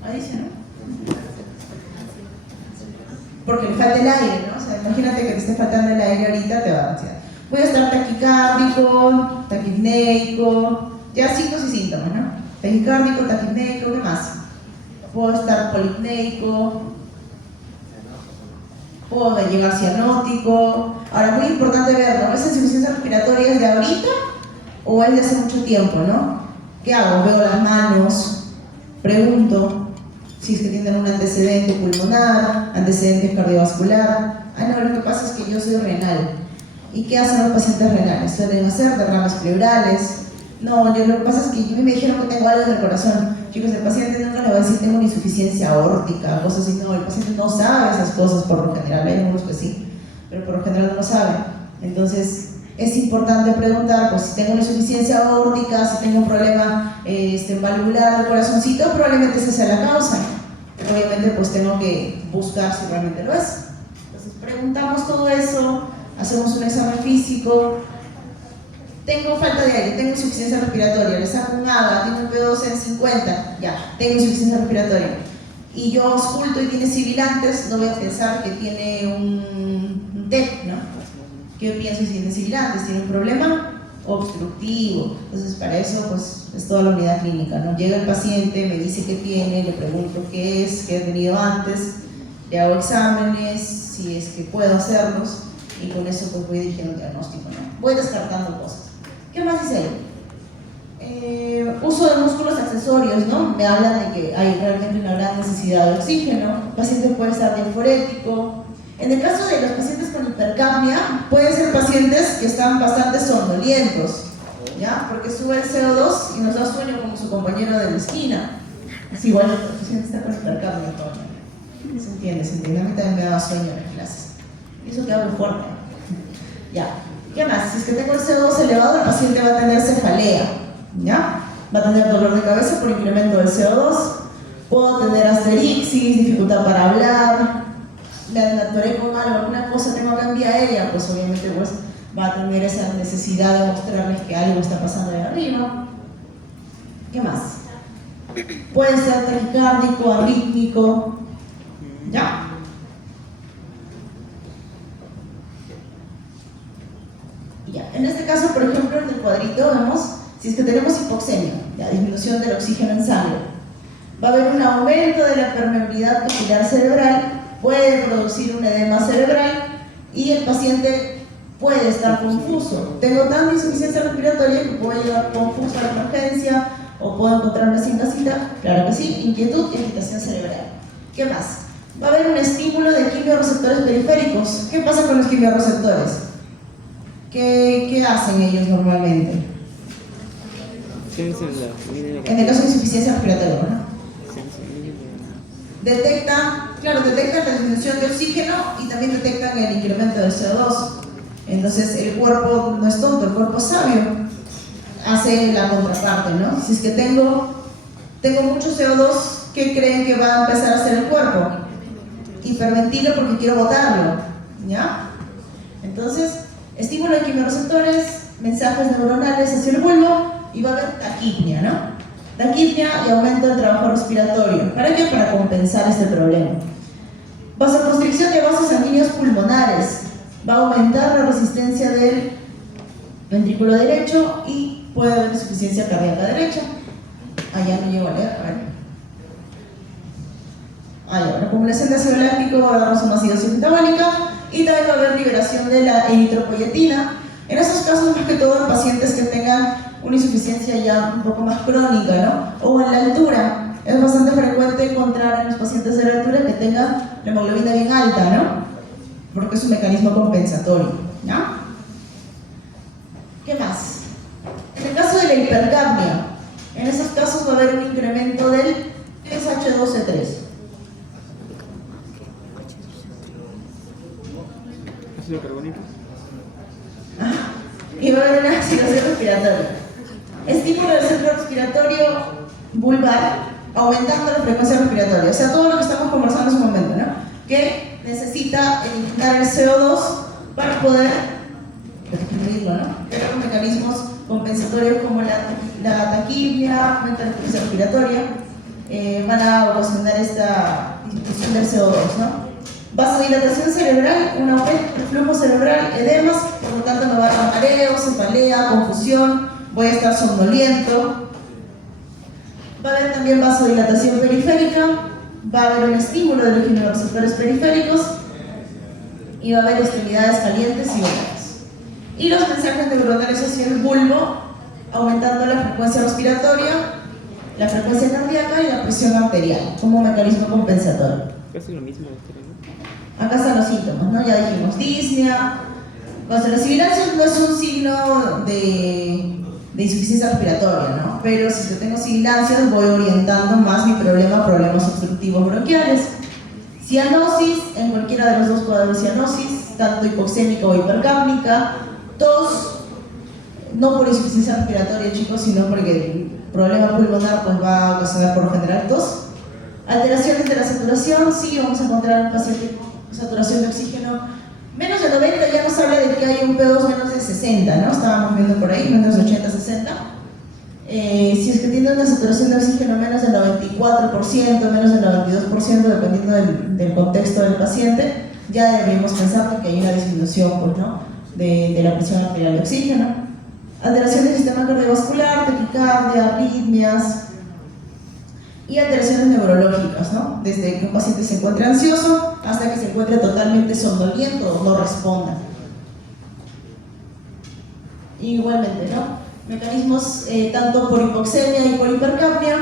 Adición, ¿no? Porque le falta el aire, ¿no? O sea, imagínate que te esté faltando el aire ahorita, te va a dar ansiedad. Puede estar taquicárdico, taquipneico, ya signos y síntomas, ¿no? Taquicárdico, taquipneico, ¿qué más? Puedo estar polipneico, puedo llegar cianótico. Ahora, muy importante ver, ¿no? ¿Esa insuficiencia respiratoria es de ahorita o es de hace mucho tiempo, ¿no? ¿Qué hago? Veo las manos, pregunto si es que tienen un antecedente pulmonar, antecedente cardiovascular. No, lo que pasa es que yo soy renal. ¿Y qué hacen los pacientes renales? Suelen hacer derrames pleurales. No, lo que pasa es que a mí me dijeron que tengo algo en el corazón. Chicos, el paciente nunca le va a decir tengo una insuficiencia aórtica, cosas así. No, el paciente no sabe esas cosas por lo general. Hay algunos que sí, pero por lo general no lo saben. Entonces, es importante preguntar, pues si tengo una insuficiencia aórtica, si tengo un problema valvular del corazoncito, probablemente esa sea la causa. Obviamente, pues tengo que buscar si realmente lo es. Entonces, preguntamos todo eso, hacemos un examen físico. Tengo falta de aire, tengo insuficiencia respiratoria, le saco un ABA, tiene un P2 en 50, ya, tengo insuficiencia respiratoria. Y yo ausculto y tiene sibilantes, no voy a pensar que tiene un TEP, ¿no? ¿Qué pienso si tiene sibilantes? ¿Tiene un problema obstructivo? Entonces, para eso, pues, es toda la unidad clínica, ¿no? Llega el paciente, me dice qué tiene, le pregunto qué es, qué ha tenido antes, le hago exámenes, si es que puedo hacerlos, y con eso, pues, voy dirigiendo un diagnóstico, ¿no? Voy descartando cosas. ¿Qué más dice ahí? Uso de músculos accesorios, ¿no? Me hablan de que hay realmente una gran necesidad de oxígeno. El paciente puede estar diaforético. En el caso de los pacientes con hipercapnia, pueden ser pacientes que están bastante somnolientos, ¿ya? Porque sube el CO2 y nos da sueño como su compañero de la esquina. Es igual que el paciente está con hipercapnia. Se entiende. A mí también me daba sueño en las clases. Y eso que hablo fuerte. Ya. ¿Qué más? Si es que tengo el CO2 elevado, el paciente va a tener cefalea, ¿ya? Va a tener dolor de cabeza por incremento del CO2. Puedo tener asterixis, dificultad para hablar. Me atoré con algo, alguna cosa tengo acá en vía aérea, pues obviamente pues, va a tener esa necesidad de mostrarles que algo está pasando ahí arriba. ¿Qué más? Puede ser taquicárdico, arrítmico, ¿ya? Ya. En este caso, por ejemplo, en el cuadrito vemos Si es que tenemos hipoxemia, la disminución del oxígeno en sangre, va a haber un aumento de la permeabilidad capilar cerebral, puede producir un edema cerebral y el paciente puede estar confuso. Tengo tanta insuficiencia respiratoria que puedo llegar confuso a la emergencia o puedo encontrarme sin casita. Claro que sí, inquietud y agitación cerebral. ¿Qué más? Va a haber un estímulo de quimiorreceptores periféricos. ¿Qué pasa con los quimiorreceptores? ¿Qué hacen ellos normalmente? En el caso de insuficiencia respiratoria, ¿no? Detectan la disminución de oxígeno y también detectan el incremento del CO2. Entonces el cuerpo no es tonto, el cuerpo es sabio. Hace la contraparte, ¿no? Si es que tengo mucho CO2, ¿qué creen que va a empezar a hacer el cuerpo? Hiperventilo porque quiero botarlo, ¿ya? Entonces, estímulo de quimiorreceptores, mensajes neuronales hacia el bulbo y va a haber taquipnia, ¿no? Taquipnia y aumento del trabajo respiratorio. ¿Para qué? Para compensar este problema. Vasoconstricción de vasos sanguíneos pulmonares. Va a aumentar la resistencia del ventrículo derecho y puede haber insuficiencia cardíaca derecha. Allá no llego a leer, a ver. La acumulación de ácido láctico va a darnos una acidosis metabólica y también va a haber liberación de la eritropoyetina. En esos casos, más que todo en pacientes que tengan una insuficiencia ya un poco más crónica, ¿no? O en la altura. Es bastante frecuente encontrar en los pacientes de la altura que tengan la hemoglobina bien alta, ¿no? Porque es un mecanismo compensatorio, ¿no? ¿Qué más? En el caso de la hipercapnia, en esos casos va a haber un incremento del 3H12C3. ¿Ácido carbónico? Y va a haber una acidosis respiratoria. Estímulo del centro respiratorio vulvar, aumentando la frecuencia respiratoria. O sea, todo lo que estamos conversando en su momento, ¿no? Que necesita eliminar el CO2 para poder disminuirlo, ¿no? Tenemos mecanismos compensatorios como la taquipnia, aumenta la frecuencia respiratoria, van a ocasionar esta disminución del CO2, ¿no? Vasodilatación cerebral, un aumento del flujo cerebral, edemas, por lo tanto me va a dar mareo, cefalea, confusión, voy a estar somnoliento. Va a haber también vasodilatación periférica, va a haber un estímulo de los quimiorreceptores periféricos y va a haber extremidades calientes y húmedas. Y los mensajes neuronales hacia el bulbo, aumentando la frecuencia respiratoria, la frecuencia cardíaca y la presión arterial, como mecanismo compensatorio. Casi lo mismo, doctor, ¿no? Acá están los síntomas, ¿no? Ya dijimos disnea. Cuando la sibilancia no es un signo de insuficiencia respiratoria, ¿no? Pero si yo tengo sibilancias voy orientando más mi problema a problemas obstructivos bronquiales. Cianosis, en cualquiera de los dos puede haber cianosis, tanto hipoxémica o hipercápnica. Tos, no por insuficiencia respiratoria, chicos, sino porque el problema pulmonar pues, va a ocasionar por lo general tos. Alteraciones de la saturación, sí, vamos a encontrar un paciente con saturación de oxígeno menos de 90, ya nos habla de que hay un P2 menos de 60, ¿no? Estábamos viendo por ahí, menos de 80, 60. Si es que tiene una saturación de oxígeno menos del 94%, menos del 92%, dependiendo del contexto del paciente, ya deberíamos pensar que hay una disminución, pues, ¿no? de la presión arterial de oxígeno. Alteración del sistema cardiovascular, taquicardia, arritmias, y alteraciones neurológicas, ¿no? Desde que un paciente se encuentre ansioso hasta que se encuentre totalmente somnoliento o no responda. Igualmente, ¿no? Mecanismos tanto por hipoxemia y por hipercapnia.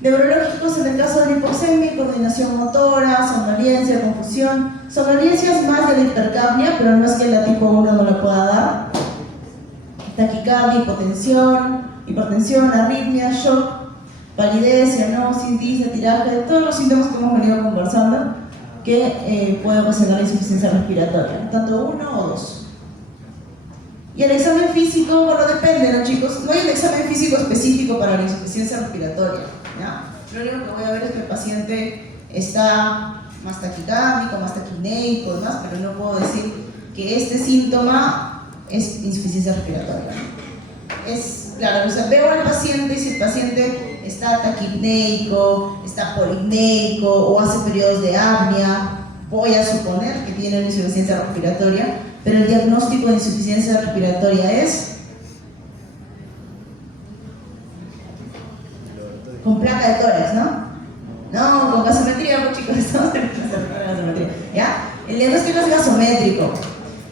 Neurológicos, en el caso de la hipoxemia, coordinación motora, somnolencia, confusión. Somnolencia es más de la hipercapnia, pero no es que la tipo 1 no la pueda dar. Taquicardia, hipertensión, arritmia, shock, palidez, cianosis, disnea, tiraje, todos los síntomas que hemos venido conversando que puede ocasionar insuficiencia respiratoria, tanto 1 o 2. Y el examen físico, bueno, depende, ¿no, chicos? No hay un examen físico específico para la insuficiencia respiratoria, ¿ya? Lo único que voy a ver es que el paciente está más taquicárdico, más taquipneico, demás, pero no puedo decir que este síntoma es insuficiencia respiratoria. Es claro, o sea, veo al paciente y si el paciente está taquipneico, está polipneico o hace periodos de apnea, voy a suponer que tiene una insuficiencia respiratoria, pero el diagnóstico de insuficiencia respiratoria es con placa de tórax, ¿no? No, con gasometría, pues chicos, estamos en gasometría, ¿ya? El diagnóstico es gasométrico.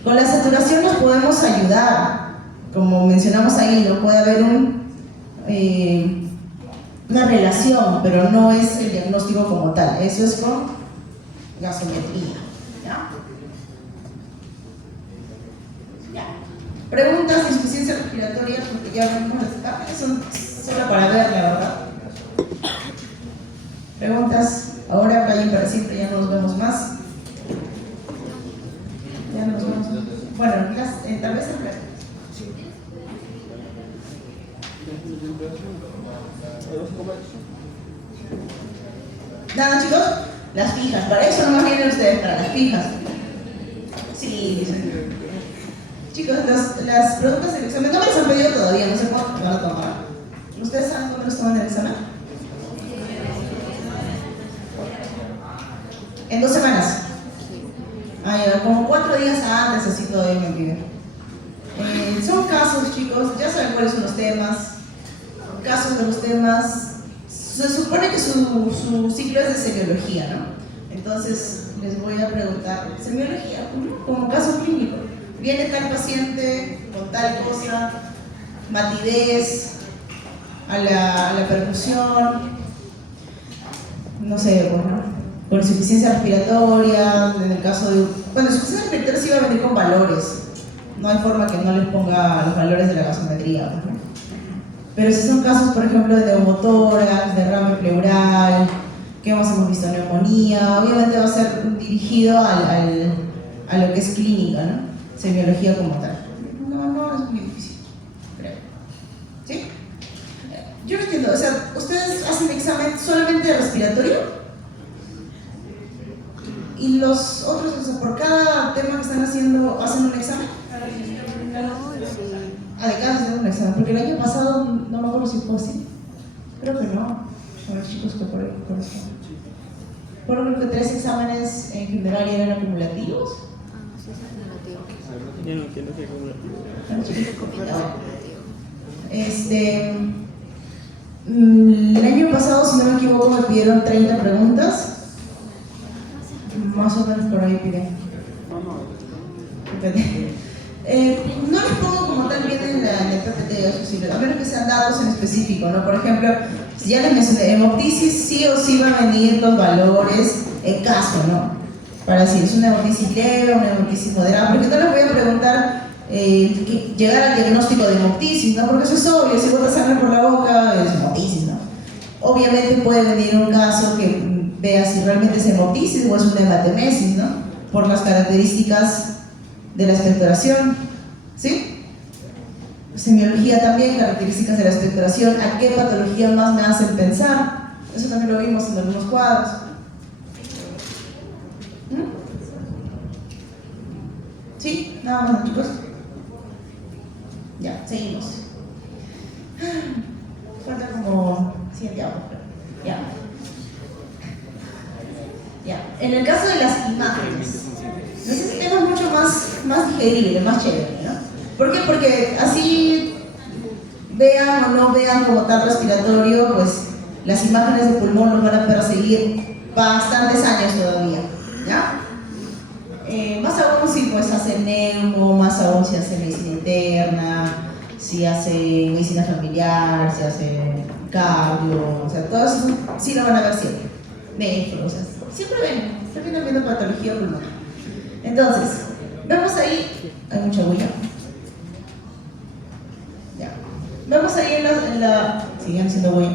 Con la saturación nos podemos ayudar, como mencionamos ahí, no puede haber una relación, pero no es el diagnóstico como tal, eso es con gasometría, ¿ya? Ya. Preguntas de insuficiencia respiratoria, porque ya vemos las etapas, son solo para ver, la verdad. Preguntas, ahora vayan para siempre, ya no nos vemos más. Ya no nos vemos. Bueno, tal vez en breve. Nada, chicos, las fijas, para eso no vienen ustedes, para las fijas. Sí, chicos, las preguntas del examen no me las han pedido todavía, no sé cuándo van a tomar. ¿Ustedes saben cuándo los toman el examen? En 2 semanas. Ya, como 4 días antes, así todavía me piden. Son casos, chicos, ya saben cuáles son los temas. Casos de los temas. Se supone que su ciclo es de semiología, ¿no? Entonces les voy a preguntar, semiología, ¿no? Como caso clínico. Viene tal paciente con tal cosa, matidez, a la percusión, no sé, bueno, con insuficiencia respiratoria, en el caso de... Bueno, insuficiencia respiratoria sí va a venir con valores. No hay forma que no les ponga los valores de la gasometría, ¿no? Pero si son casos, por ejemplo, de neumotórax, derrame pleural, que hemos visto neumonía, obviamente va a ser dirigido a lo que es clínica, ¿no? Semiología como tal. No es muy difícil, creo. ¿Sí? Yo no entiendo, o sea, ¿ustedes hacen examen solamente de respiratorio? ¿Y los otros, o sea, por cada tema que están haciendo, hacen un examen? De cada haciendo un examen, porque el año pasado no me acuerdo si fue así. Creo que no. A los chicos que por eso. Fueron creo que 3 exámenes en general y eran acumulativos. Sí, es acumulativo. Ya no entiendo qué acumulativo. El año pasado, si no me equivoco, me pidieron 30 preguntas. Más o menos por ahí piden. No les pongo como tal bien en el PPT, eso sí, a menos que sean datos en específico, ¿no? Por ejemplo, si ya les mencioné, hemoptisis sí o sí va a venir los valores en caso, ¿no? Para decir, es una hemoptisis leve, una hemoptisis moderada, porque no les voy a preguntar llegar al diagnóstico de hemoptisis, ¿no? Porque eso es obvio, si botas sangre por la boca, es hemoptisis, ¿no? Obviamente puede venir un caso que vea si realmente es hemoptisis o es una hematemesis, ¿no? Por las características de la expectoración, ¿sí? Semiología también, características de la expectoración, a qué patología más me hacen pensar, eso también lo vimos en algunos cuadros. ¿Sí? Nada más, chicos. Ya, seguimos. Falta como 7 años, ya. Ya, en el caso de las imágenes, ese tema es mucho más digerible, más chévere, ¿no? ¿Por qué? Porque así vean o no vean como tal respiratorio, pues las imágenes de pulmón nos van a perseguir bastantes años todavía, ¿ya? Más aún si pues hacen neumo, más aún si hacen medicina interna, si hacen medicina familiar, si hacen cardio, o sea, todo eso sí lo van a ver siempre. Nefro, o sea, siempre viendo patología pulmonar. Entonces, vemos ahí, hay mucha bulla. Ya. Vemos ahí en la siguen haciendo bulla.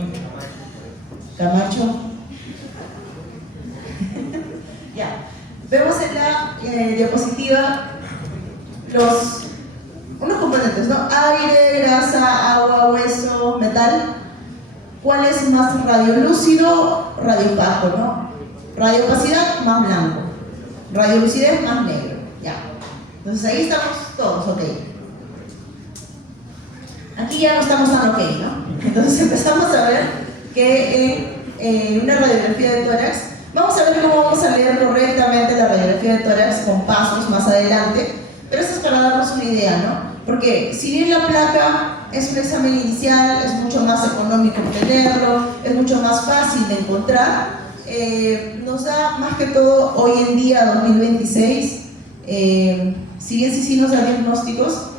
Camacho. Ya. Vemos en la diapositiva unos componentes, ¿no? Aire, grasa, agua, hueso, metal. ¿Cuál es más radiolúcido? Radiopaco, ¿no? Radiopacidad más blanco. Radiolucidez más negro. Ya. Entonces ahí estamos todos, ok. Aquí ya no estamos tan ok, ¿no? Entonces empezamos a ver que en una radiografía de tórax, vamos a ver cómo vamos a leer correctamente la radiografía de tórax con pasos más adelante, pero eso es para darnos una idea, ¿no? Porque si bien la placa es un examen inicial, es mucho más económico obtenerlo, es mucho más fácil de encontrar. Nos da más que todo hoy en día, 2026, si bien sí nos da diagnósticos,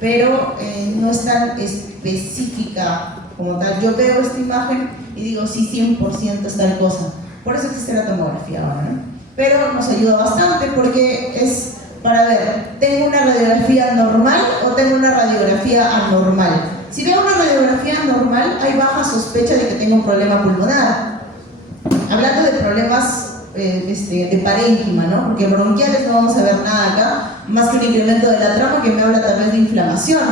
pero no es tan específica como tal. Yo veo esta imagen y digo, sí, 100% es tal cosa. Por eso existe la tomografía ahora, ¿no? Pero nos ayuda bastante porque es para ver, ¿tengo una radiografía normal o tengo una radiografía anormal? Si veo una radiografía anormal, hay baja sospecha de que tengo un problema pulmonar. Hablando de problemas de parénquima, ¿no? Porque bronquiales no vamos a ver nada acá, más que un incremento de la trama que me habla tal vez de inflamación,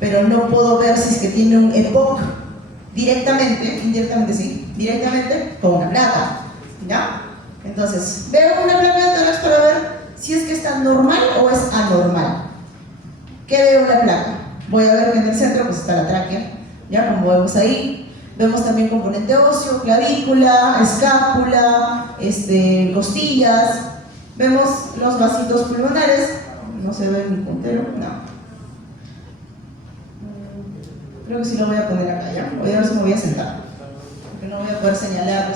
pero no puedo ver si es que tiene un EPOC directamente, indirectamente sí, directamente con una placa, ¿ya? Entonces, veo una placa de tórax para ver si es que está normal o es anormal. ¿Qué veo en la placa? Voy a ver que en el centro pues está la tráquea, ¿ya? Como vemos ahí. Vemos también componente óseo, clavícula, escápula, costillas. Vemos los vasitos pulmonares. No se ve mi puntero, no. Creo que sí lo voy a poner acá, ¿ya? Voy a ver si me voy a sentar, porque no voy a poder señalar.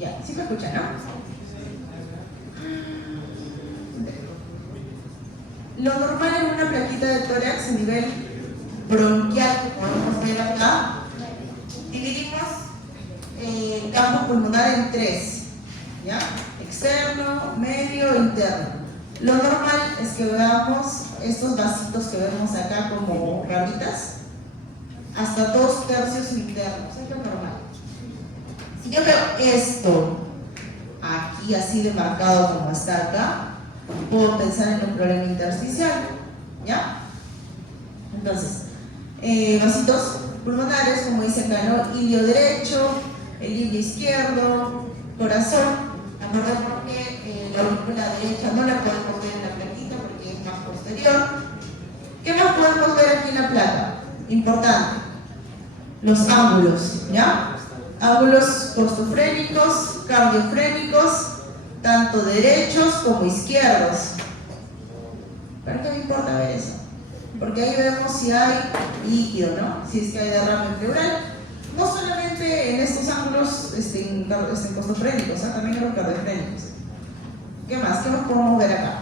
Ya, sí me escuchan, ¿no? Lo normal en una plaquita de tórax a nivel bronquial, como podemos ver acá, dividimos el campo pulmonar en tres, ¿ya? Externo, medio e interno. Lo normal es que veamos estos vasitos que vemos acá como ramitas, hasta 2/3 internos, es lo normal. Si yo veo esto aquí así de marcado como está acá, puedo pensar en un problema intersticial, ¿ya? Entonces, vasitos pulmonares, como dice acá, ¿no? Ilio derecho, el ilio izquierdo, corazón. Acordar porque la aurícula derecha no la podemos ver en la plaquita porque es más posterior. ¿Qué más podemos ver aquí en la placa? Importante, los ángulos, ¿ya? Ángulos costofrénicos, cardiofrénicos, tanto derechos como izquierdos. ¿Para qué me importa ver eso? Porque ahí vemos si hay líquido, ¿no? Si es que hay derrame pleural. No solamente en estos ángulos costofrénicos, también en los cardiofrénicos. ¿Qué más? ¿Qué más podemos ver acá?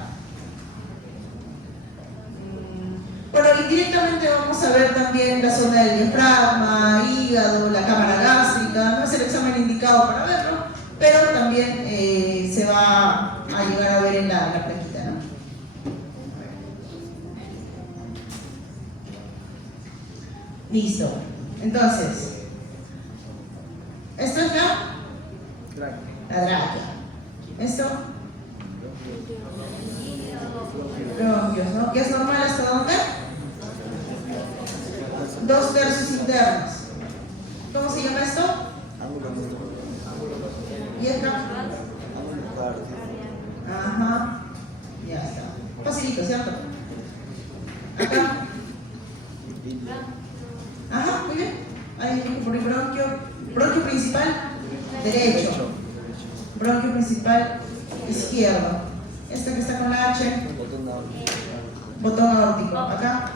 Bueno, indirectamente vamos a ver también la zona del diafragma, hígado, la cámara gástrica. No es el examen indicado para verlo, pero también se va a llegar a ver en la plaquita, ¿no? Listo. Entonces, esto es la tráquea. Esto, bronquios, ¿no? ¿Qué es normal hasta dónde? 2/3 internos. ¿Cómo se llama esto? ¿Y acá? Ajá. Ya está. Facilito, ¿cierto? Acá. Ajá, muy bien. Ahí por el bronquio principal derecho. Bronquio principal izquierdo. Este que está con la H. Botón aórtico. Acá.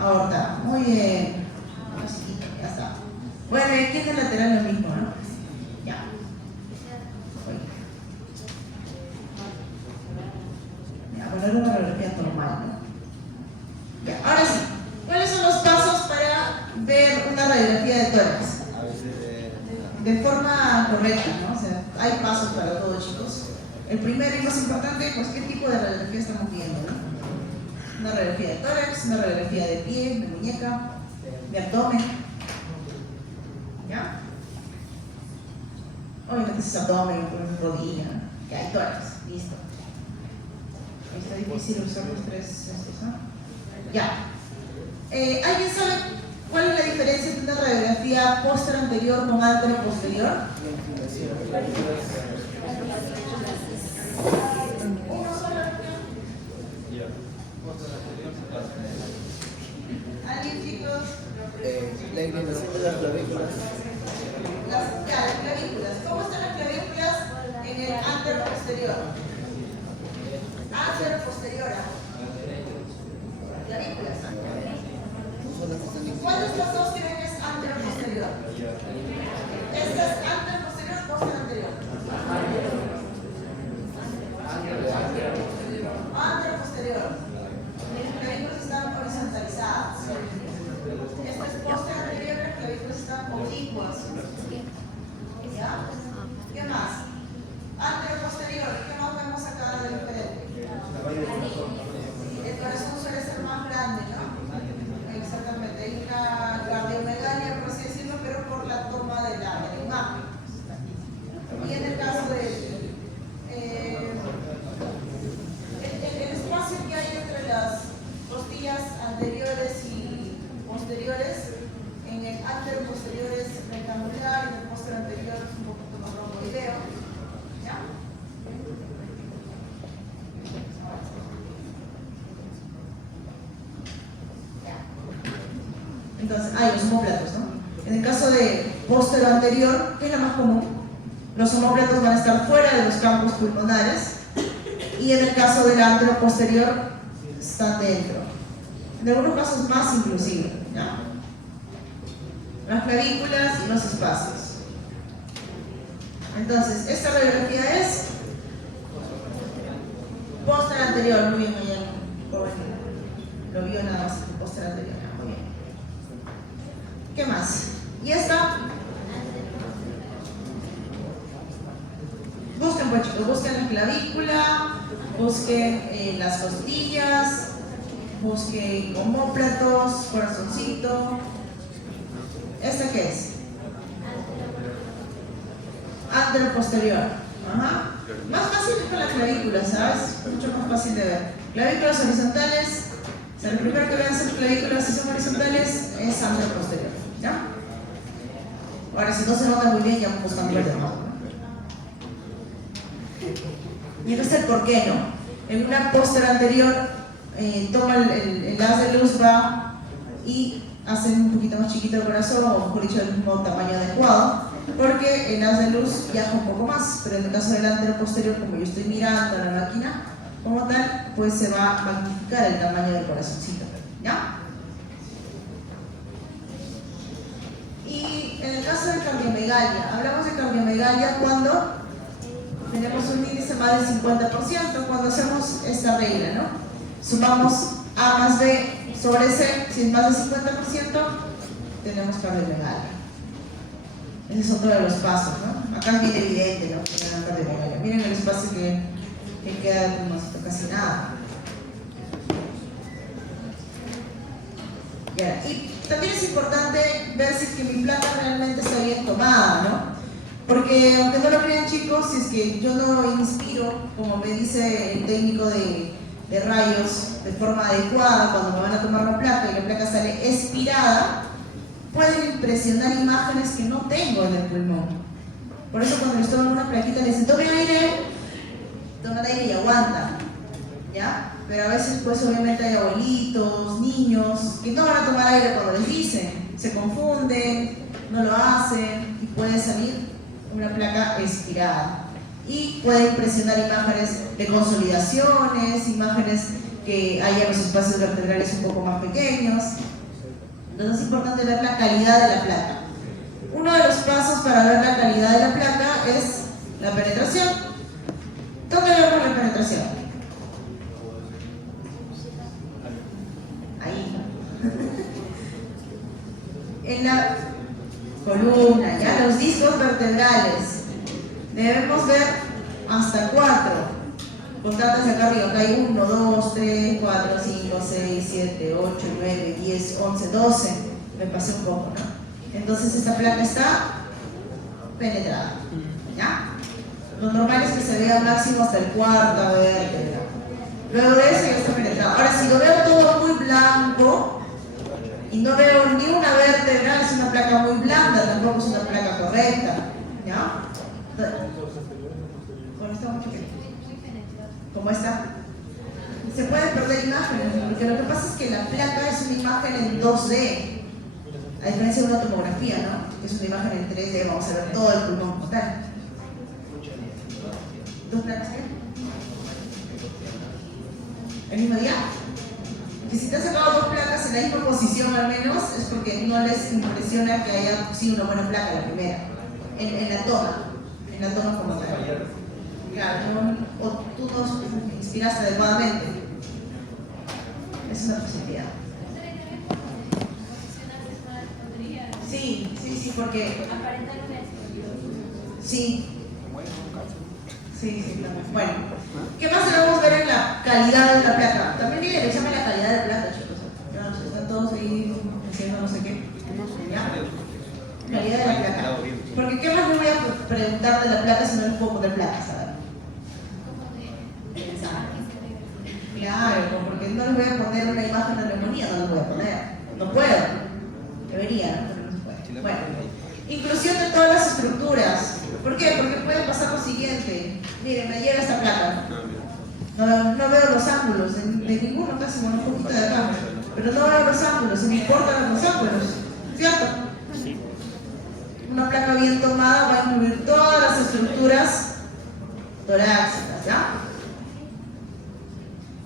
Aorta. Muy bien. Ya está. Bueno, y aquí en el lateral lo mismo, ¿no? Ya. Ya, poner una radiografía normal, ¿no? Ya, ahora sí. ¿Cuáles son los pasos para ver una radiografía de tórax? De forma correcta, ¿no? O sea, hay pasos para todo, chicos. El primero y más importante, pues, ¿qué tipo de radiografía estamos viendo, no? Una radiografía de tórax, una radiografía de pie, de muñeca, de abdomen. ¿Ya? Obviamente es abdomen, rodilla, ya hay tórax, listo. Está difícil usar los tres estos, ¿no? Ya. ¿Alguien sabe cuál es la diferencia entre una radiografía póster anterior con antero posterior? ¿Alguien, chicos? La inclinación de las clavículas. Las clavículas. ¿Cómo están las clavículas? posterior. Las clavículas están horizontalizadas. Esta es posterior anterior, las clavículas están oblicuas. ¿Ya? ¿Qué más? Anterior posterior, ¿qué más vemos acá de diferente? El corazón suele ser más grande, ¿no? Exactamente, hay una cardiomegalia, por así decirlo, pero por la toma de la imagen. Y en el caso de el espacio que hay entre las costillas anteriores y posteriores, en el anterior posterior es rectangular, en el posterior anterior es un poquito más rhomboideo. ¿Ya? Entonces, hay los omóplatos, ¿no? En el caso de posterior anterior, ¿qué es lo más común? Los omóplatos van a estar fuera de los campos pulmonares y en el caso del antero posterior están dentro. En algunos casos más inclusive, ¿ya? Las clavículas y los espacios. Entonces, esta radiografía es posterior anterior, muy bien, allá joven lo vio nada más el posterior anterior, muy bien. ¿Qué más? Y esta, busquen pues chicos, busquen la clavícula, busquen las costillas, busquen omóplatos, corazoncito. ¿Esta qué es? Antero posterior. Ajá. Más fácil es con la clavícula, ¿sabes? Mucho más fácil de ver. Clavículas horizontales. O sea, lo primero que vean ser clavículas si son horizontales es antero posterior. ¿Ya? Ahora, si no se nota muy bien, ya buscando los demás. Y entonces el por qué, ¿no? En una posterior anterior, toma el haz de luz, va y hacen un poquito más chiquito el corazón, o mejor dicho, del mismo tamaño adecuado, porque el haz de luz viaja un poco más, pero en el caso del antero posterior, como yo estoy mirando la máquina como tal, pues se va a magnificar el tamaño del corazoncito, ¿ya? Y en el caso de cardiomegalia, hablamos de cardiomegalia cuando tenemos un índice más del 50%, cuando hacemos esta regla, ¿no? Sumamos A más B sobre C, si es más del 50%, tenemos cardiomegalia. Ese es otro de los pasos, ¿no? Acá es bien evidente, ¿no? Que tengan cardiomegalia. Miren el espacio que queda como casi nada. Ya. Y también es importante ver si es que mi placa realmente está bien tomada, ¿no? Porque aunque no lo crean chicos, si es que yo no inspiro, como me dice el técnico de rayos, de forma adecuada cuando me van a tomar la placa y la placa sale expirada, pueden impresionar imágenes que no tengo en el pulmón. Por eso cuando les toman una plaquita les dicen, tomen aire y aguantan, ¿ya? Pero a veces pues obviamente hay abuelitos, niños, que no van a tomar aire cuando les dicen, se confunden, no lo hacen y puede salir una placa expirada. Y puede impresionar imágenes de consolidaciones, imágenes que haya los espacios vertebrales un poco más pequeños. Entonces es importante ver la calidad de la placa. Uno de los pasos para ver la calidad de la placa es la penetración. ¿Dónde vemos la penetración? Ahí. En la columna, ya los discos vertebrales. Debemos ver hasta 4. Contando hacia acá arriba, acá hay 1, 2, 3, 4, 5, 6, 7, 8, 9, 10, 11, 12. Me pasé un poco, ¿no? Entonces esta placa está penetrada, ¿ya? Lo normal es que se vea máximo hasta el cuarta vértebra. Luego de eso ya está penetrada. Ahora, si lo veo todo muy blanco y no veo ni una vértebra, es una placa muy blanda, tampoco es una placa correcta, ¿ya? ¿Cómo está mucho que? ¿Cómo está? Se pueden perder imágenes, porque lo que pasa es que la placa es una imagen en 2D, a diferencia de una tomografía, ¿no? Que es una imagen en 3D, vamos a ver todo el pulmón como tal. ¿Dos placas qué? ¿El mismo día? Que si te has sacado 2 placas en la misma posición al menos, es porque no les impresiona que haya sido una buena placa la primera, en la toma como tal. Claro, o tú no inspiraste adecuadamente. una posibilidad. Sí, sí, sí, porque... Sí. Sí, sí, también. Bueno, ¿qué más debemos ver en la calidad de la placa? También viene el examen de la calidad de la placa, chicos. Ya, están todos ahí haciendo no sé qué. ¿Ya? Calidad de la placa. Porque ¿qué más me voy a preguntar de la placa si no les puedo poner placas? Claro, porque no les voy a poner una imagen de neumonía, no les voy a poner. No puedo. Debería, ¿no? Pero no se puede. Bueno, inclusión de todas las estructuras. ¿Por qué? Porque puede pasar lo siguiente. Miren, me llega esta placa. No veo los ángulos, de ninguno casi, bueno, un poquito de acá. Pero no veo los ángulos, y me importan los ángulos. ¿Cierto? Una placa bien tomada va a incluir todas las estructuras torácicas, ¿ya?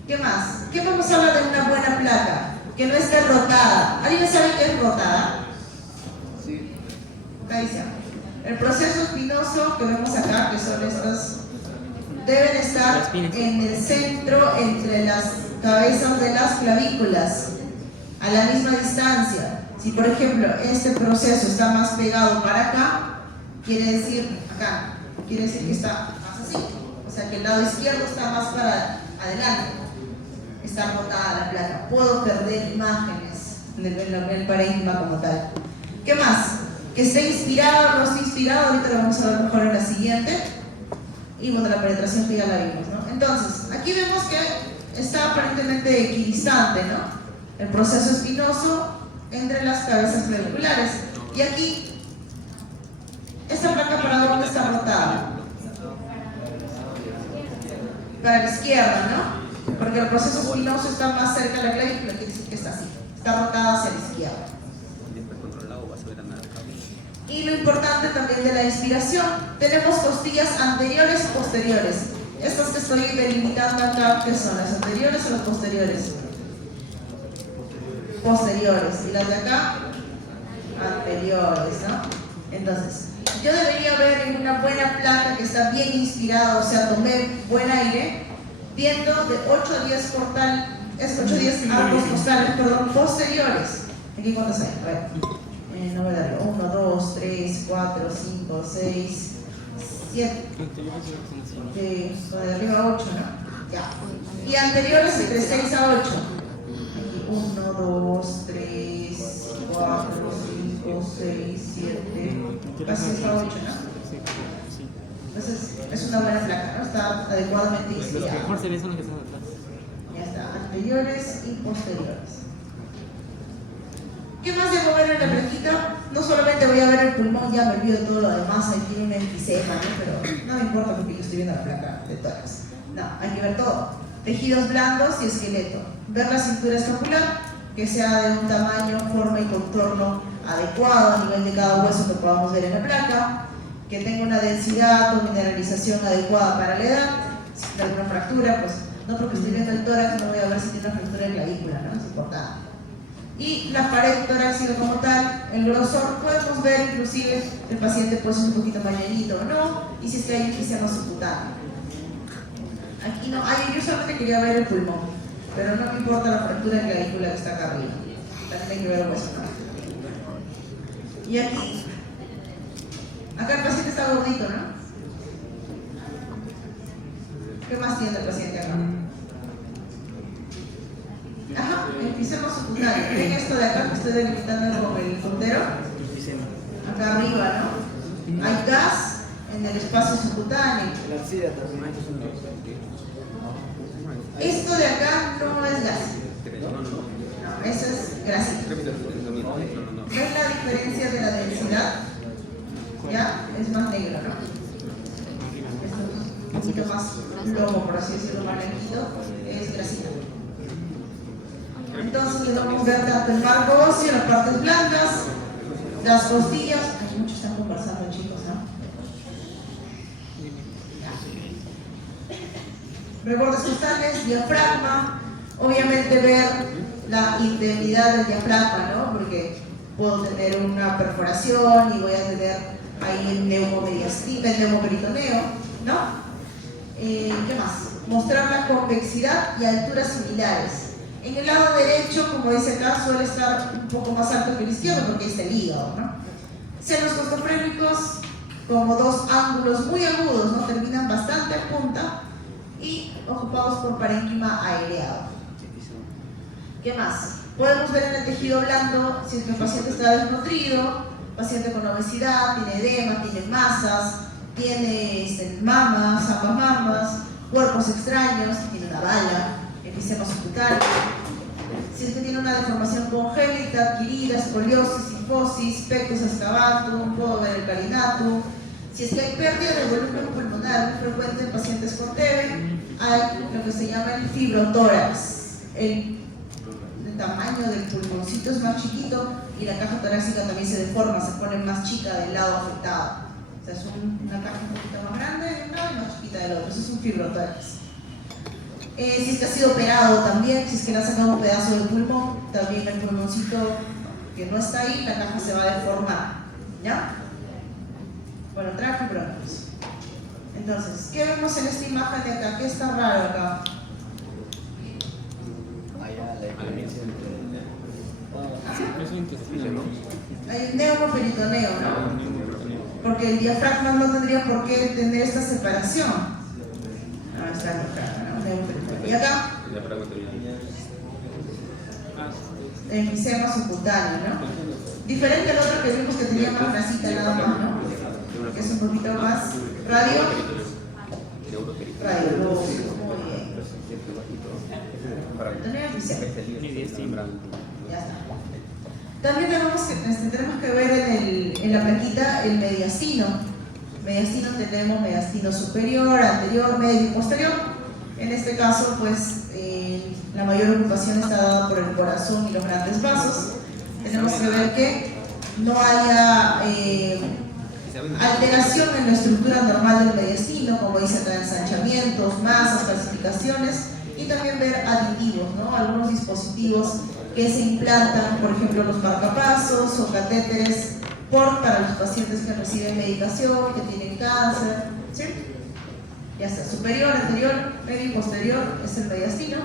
¿Qué más? ¿Qué vamos a hablar de una buena placa? Que no esté rotada. ¿Alguien sabe qué es rotada? Sí. Acá dice. El proceso espinoso que vemos acá, que son estas, deben estar en el centro entre las cabezas de las clavículas, a la misma distancia. Si por ejemplo este proceso está más pegado para acá, quiere decir acá, quiere decir que está más así. O sea que el lado izquierdo está más para adelante. Está rotada la placa. Puedo perder imágenes en el parénquima como tal. ¿Qué más? Que esté inspirado o no esté inspirado, ahorita lo vamos a ver mejor en la siguiente. Y bueno, la penetración que ya la vimos, ¿no? Entonces, aquí vemos que está aparentemente equidistante, ¿no? El proceso espinoso entre las cabezas claviculares. Y aquí, ¿esta placa para dónde está rotada? Para la izquierda, ¿no? Porque el proceso espinoso está más cerca de la clavícula, quiere decir que está así. Está rotada hacia la izquierda. Y lo importante también de la inspiración, tenemos costillas anteriores y posteriores. Estas que estoy delimitando acá, ¿qué son? ¿Las anteriores o las posteriores? Posteriores. ¿Y las de acá? Anteriores, ¿no? Entonces, yo debería ver en una buena placa que está bien inspirada, o sea, tomé buen aire, viendo de 8 a 10 arcos costales, posteriores. ¿Aquí cuántos hay? A ver. No voy a darle 1, 2, 3, 4, 5, 6, 7. De arriba a 8, ¿no? Ya. Y anteriores entre 6 a 8. Aquí 1, 2, 3, 4, 5, 6, 7. Casi hasta 8, ¿no? Entonces es una buena placa, ¿no? Está adecuadamente inspirada. Los mejor se ven son los que están atrás. Ya está, anteriores y posteriores. ¿Qué más debo ver en la plaquita? No solamente voy a ver el pulmón, ya me olvido de todo lo demás, ahí tiene un enfisema, ¿no? Pero no me importa porque yo estoy viendo la placa de tórax. No, hay que ver todo. Tejidos blandos y esqueleto. Ver la cintura escapular, que sea de un tamaño, forma y contorno adecuado a nivel de cada hueso que podamos ver en la placa. Que tenga una densidad o mineralización adecuada para la edad. Si tiene alguna fractura, pues no porque estoy viendo el tórax no voy a ver si tiene una fractura de clavícula, ¿no? Es importante. Y la pared torácica como tal, el grosor, podemos ver inclusive el paciente puede ser un poquito más llenito o no, y si es que hay enfisema subcutáneo. Aquí no, yo solamente quería ver el pulmón, pero no me importa la fractura de clavícula que está acá arriba, también hay que ver el hueso. Y aquí, acá el paciente está gordito, ¿no? ¿Qué más tiene el paciente acá? Ajá, enfisema subcutáneo. ¿Ven esto de acá que estoy delimitando con el puntero? Acá arriba, ¿no? Hay gas en el espacio subcutáneo. Esto de acá no es gas. No, eso es grasita. ¿Ven la diferencia de la densidad? ¿Ya? Es más negro, ¿no? Esto es un poquito más lomo, por así decirlo, más blanquito. Es grasita. Entonces le vamos a ver tanto el marco óseo, las partes blandas, las costillas. Ay, muchos están conversando, chicos, ¿no? Rebordes costales, diafragma. Obviamente ver la integridad del diafragma, ¿no? Porque puedo tener una perforación y voy a tener ahí el neumoperitoneo, ¿no? ¿Qué más? Mostrar la convexidad y alturas similares. En el lado derecho, como dice acá, suele estar un poco más alto que el izquierdo porque es el hígado, ¿no? Senos costofrénicos como dos ángulos muy agudos, ¿no? Terminan bastante en punta y ocupados por parénquima aereado. ¿Qué más? Podemos ver en el tejido blando si es que el paciente está desnutrido, paciente con obesidad, tiene edema, tiene masas, tiene mamas, ambas mamas, cuerpos extraños, tiene una bala, enfisema subcutáneo. Si es que tiene una deformación congénita, adquirida, escoliosis, sifosis, pectus excavatum, puedo ver el carinatum. Si es que hay pérdida de volumen pulmonar muy frecuente en pacientes con TB, hay lo que se llama el fibrotórax. El tamaño del pulmoncito es más chiquito y la caja torácica también se deforma, se pone más chica del lado afectado. O sea, es una caja un poquito más grande de un lado y más chiquita del otro. Eso es un fibrotórax. Si es que ha sido operado también, si es que le ha sacado un pedazo del pulmón, también el pulmoncito que no está ahí, la caja se va a deformar. ¿Ya? Bueno, tráfico y bronquios. Entonces, ¿qué vemos en esta imagen de acá? ¿Qué está raro acá? Hay un neumoperitoneo, ¿no? Porque el diafragma no tendría por qué tener esta separación. No, está acá, ¿no? Neumoperitoneo. ¿Y acá? El enfisema subcutáneo, ¿no? Diferente al otro que vimos que tenía más grasita nada más, ¿no? Que es un poquito más radio. Muy bien. Tener enfisema. Ya está. También tenemos que ver en la plaquita el mediastino. Mediastino tenemos mediastino superior, anterior, medio y posterior. En este caso, pues, la mayor ocupación está dada por el corazón y los grandes vasos. Tenemos que ver que no haya alteración en la estructura normal del mediastino, como dice acá, ensanchamientos, masas, calcificaciones, y también ver aditivos, ¿no? Algunos dispositivos que se implantan, por ejemplo, los marcapasos o catéteres para los pacientes que reciben medicación, que tienen cáncer, ¿sí? Ya está, superior, anterior, medio y posterior es el mediastino.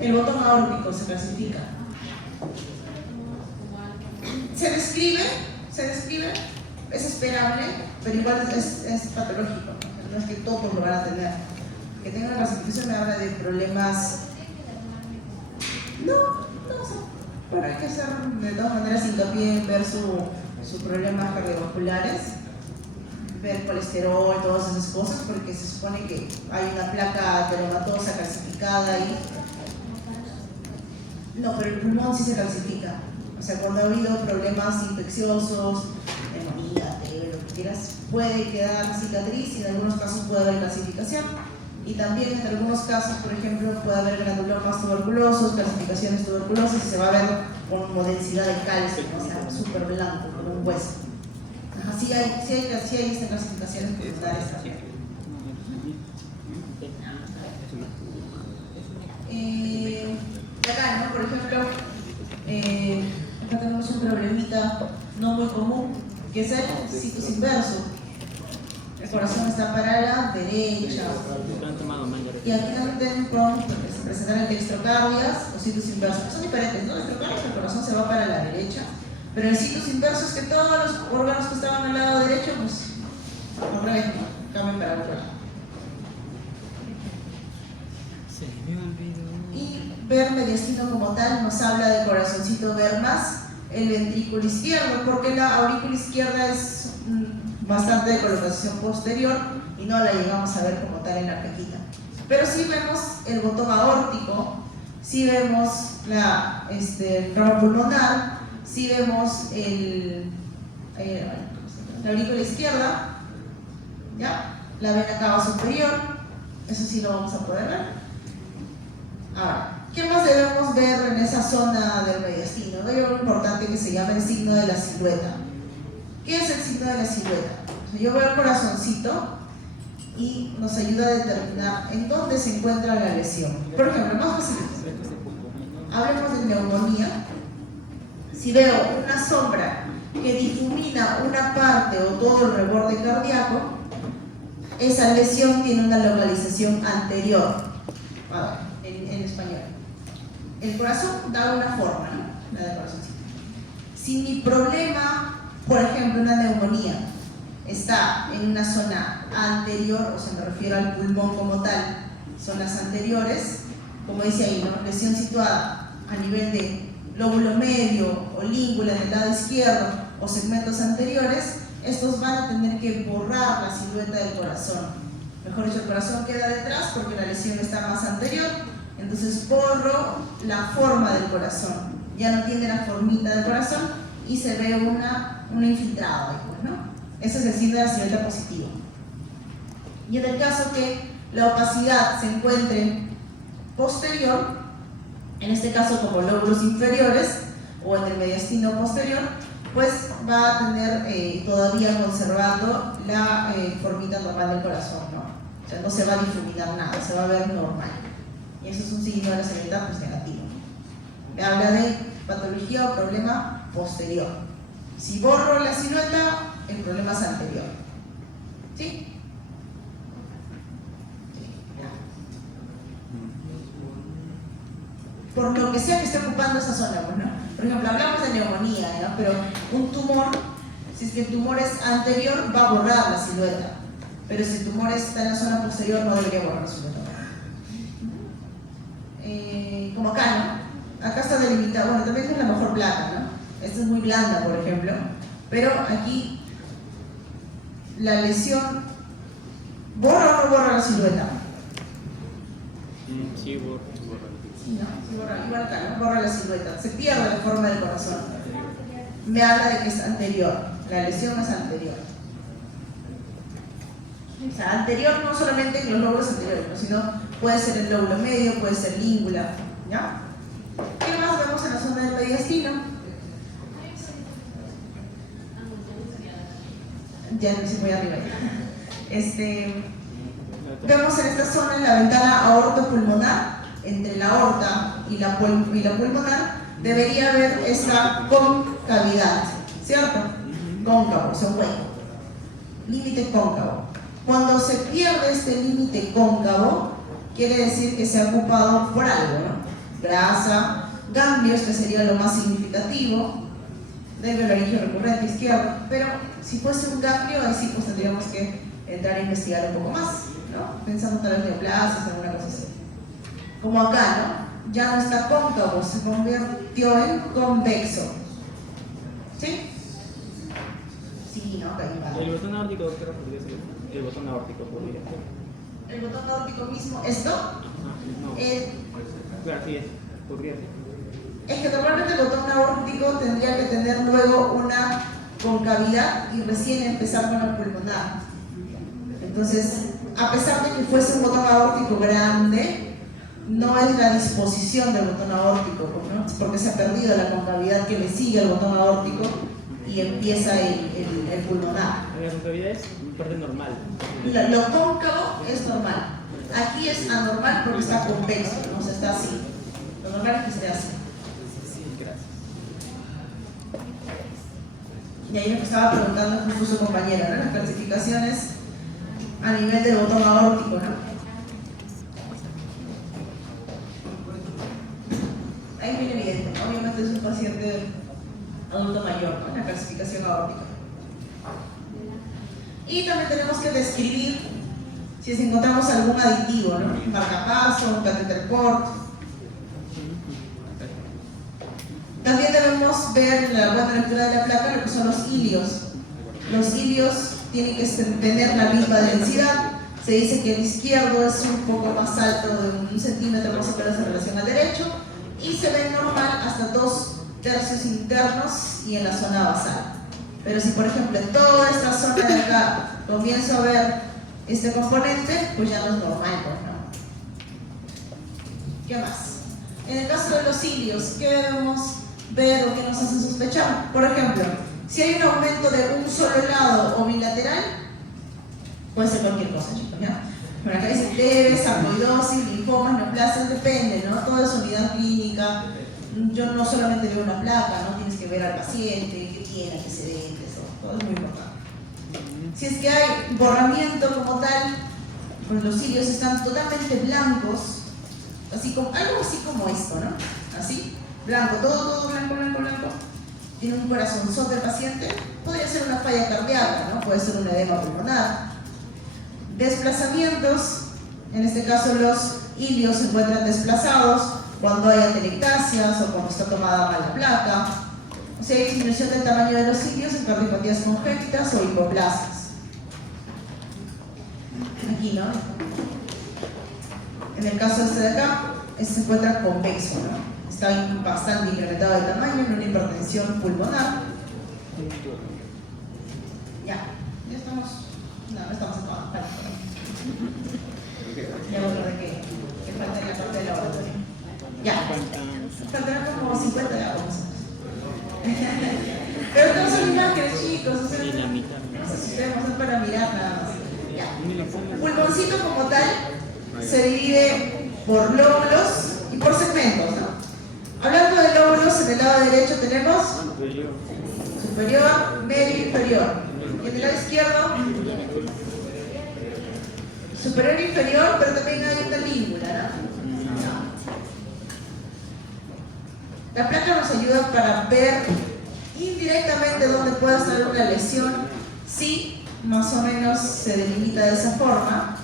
El botón aórtico se clasifica. Se describe, es esperable, pero igual es patológico, no es que todos lo van a tener. Que tenga una clasificación me habla de problemas. No, pero hay que hacer de todas maneras hincapié en ver sus problemas cardiovasculares, ver colesterol, todas esas cosas, porque se supone que hay una placa ateromatosa calcificada ahí. No, pero el pulmón sí se calcifica. O sea, cuando ha habido problemas infecciosos, neumonía, lo que quieras, puede quedar cicatriz y en algunos casos puede haber calcificación. Y también en algunos casos, por ejemplo, puede haber granulomas tuberculosos, calcificaciones tuberculosas y se va a ver con densidad de calcio, o sea, súper blanco, como un hueso. Ajá, sí hay estas clasificaciones pulmonares también. Acá, ¿no? Por ejemplo, acá tenemos un problemita no muy común, que es el situs inverso. El corazón está para la derecha. Y aquí también podemos presentar el dextrocardias o situs inversos, que son diferentes, ¿no? El dextrocardias, el corazón se va para la derecha, pero el situs inverso es que todos los órganos que estaban al lado derecho, pues, al revés, ¿no? Cambian para el otro lado. Y ver mediastino como tal nos habla del corazoncito, ver más el ventrículo izquierdo, porque la aurícula izquierda es bastante de colocación posterior y no la llegamos a ver como tal en la plaquita. Pero sí vemos el botón aórtico, sí vemos la tramo pulmonar, sí vemos la aurícula izquierda, ¿ya? La vena cava superior, eso sí lo vamos a poder ver. Ahora, ¿qué más debemos ver en esa zona del mediastino? Hay algo importante que se llama el signo de la silueta. ¿Qué es el signo de la silueta? Yo veo el corazoncito y nos ayuda a determinar en dónde se encuentra la lesión. Por ejemplo, más fácil, hablemos de neumonía. Si veo una sombra que difumina una parte o todo el reborde cardíaco, esa lesión tiene una localización anterior. A ver, en español. El corazón da una forma, ¿no? La del corazoncito. Si mi problema, por ejemplo, una neumonía, está en una zona anterior, o sea, me refiero al pulmón como tal, zonas anteriores, como dice ahí, ¿no? Lesión situada a nivel de lóbulo medio o língula en el lado izquierdo o segmentos anteriores, estos van a tener que borrar la silueta del corazón. Mejor dicho, el corazón queda detrás porque la lesión está más anterior, entonces borro la forma del corazón. Ya no tiene la formita del corazón y se ve una infiltrada ahí, pues, ¿no? Ese es el signo de la silueta positiva. Y en el caso que la opacidad se encuentre posterior, en este caso como lóbulos inferiores o en el mediastino posterior, pues va a tener todavía conservando la formita normal del corazón, ¿no? O sea, no se va a difuminar nada, se va a ver normal. Y eso es un signo de la silueta pues, negativo. Me habla de patología o problema posterior. Si borro la silueta, el problema es anterior. ¿Sí? Por lo que sea que esté ocupando esa zona, pues, ¿no? Por ejemplo, hablamos de neumonía, ¿no? Pero un tumor, si es que el tumor es anterior, va a borrar la silueta. Pero si el tumor está en la zona posterior, no debería borrar la silueta. Como acá, ¿no? Acá está delimitado, bueno, también es la mejor placa, ¿no? Esta es muy blanda, por ejemplo, pero aquí la lesión, ¿borra o no borra la silueta? Sí, borra. Sí, ¿no? Sí, borra, igual acá, ¿no? Borra la silueta, se pierde la forma del corazón. Me habla de que es anterior, la lesión es anterior. O sea, anterior no solamente en los lóbulos anteriores, ¿no? Sino puede ser el lóbulo medio, puede ser língula, ¿ya? ¿Qué más vemos en la zona del mediastino? Ya no sé, muy arriba ya. Vemos en esta zona en la ventana aortopulmonar, entre la aorta y la pulmonar, debería haber esta concavidad, ¿cierto? Cóncavo, o sea, hueco. Límite cóncavo. Cuando se pierde este límite cóncavo, quiere decir que se ha ocupado por algo, ¿no? Grasa, ganglios, que sería lo más significativo, del laringio recurrente izquierdo, pero si fuese un ganglio, ahí sí pues tendríamos que entrar a investigar un poco más, ¿no? Pensando tal vez neoplasias, alguna cosa así. Como acá, ¿no? Ya no está cóncavo, se convirtió en convexo. ¿Sí? Sí, ¿no? El botón aórtico, doctora, podría ser. El botón aórtico podría ser. ¿El botón aórtico mismo? ¿Esto? No. Claro, sí, podría ser. Es que normalmente el botón aórtico tendría que tener luego una concavidad y recién empezar con el pulmonar. Entonces, a pesar de que fuese un botón aórtico grande, no es la disposición del botón aórtico, ¿no? Porque se ha perdido la concavidad que le sigue al botón aórtico y empieza el pulmonar. La concavidad es parte normal. Lo cóncavo es normal. Aquí es anormal porque está convexo, ¿no? O sea, está así. Lo normal es que esté así. Sí, gracias. Y ahí lo que estaba preguntando justo su compañera, ¿no? Las clasificaciones a nivel del botón aórtico, ¿no? Ahí es bien evidente, ¿no? Obviamente es un paciente adulto mayor, ¿no? La clasificación aórtica. Y también tenemos que describir si encontramos algún aditivo, ¿no? Marcapaso, un catéter port. También debemos ver la buena lectura de la placa, lo que son los ilios. Los ilios tienen que tener la misma densidad. Se dice que el izquierdo es un poco más alto de 1 centímetro más o menos en relación al derecho y se ve normal hasta 2 tercios internos y en la zona basal. Pero si por ejemplo en toda esta zona de acá comienzo a ver este componente, pues ya no es normal, pues, ¿no? ¿Qué más? En el caso de los ilios, ¿qué debemos ver o qué nos hace sospechar? Por ejemplo, si hay un aumento de un solo lado o bilateral, puede ser cualquier cosa, chicos, ¿ya? Por acá dice TB, sarcoidosis, linfomas, neoplasias, depende, ¿no? Todo es unidad clínica. Yo no solamente veo una placa, ¿no? Tienes que ver al paciente, tiene antecedentes, todo es muy importante. Si es que hay borramiento como tal, pues los cilios están totalmente blancos, así como, algo así como esto, ¿no? Así, blanco, todo blanco, blanco, blanco. Tiene un corazonzote del paciente, podría ser una falla cardíaca, ¿no? Puede ser un edema pulmonar. Desplazamientos, en este caso los ilios se encuentran desplazados cuando hay atelectasias o cuando está tomada mala placa. O sea, hay disminución del tamaño de los ilios en cardiopatías congénitas o hipoplasias. Aquí, ¿no? En el caso este de acá, este se encuentra convexo, ¿no? Está bastante incrementado de tamaño en una hipertensión pulmonar. Ya estamos. No estamos acabando. Ya me acordé que falta en la parte del laboratorio. Ya. Faltarán como 50 ya vamos. Pero todos son imágenes, chicos. O sea, no se asustemos, es para mirar nada más. Ya. Pulmoncito como tal se divide por lóbulos y por segmentos, ¿no? Hablando de lóbulos, en el lado derecho tenemos superior, medio y inferior. Y en el lado izquierdo, superior e inferior, pero también hay una língula, ¿no? La placa nos ayuda para ver indirectamente dónde puede estar una lesión, sí, más o menos se delimita de esa forma,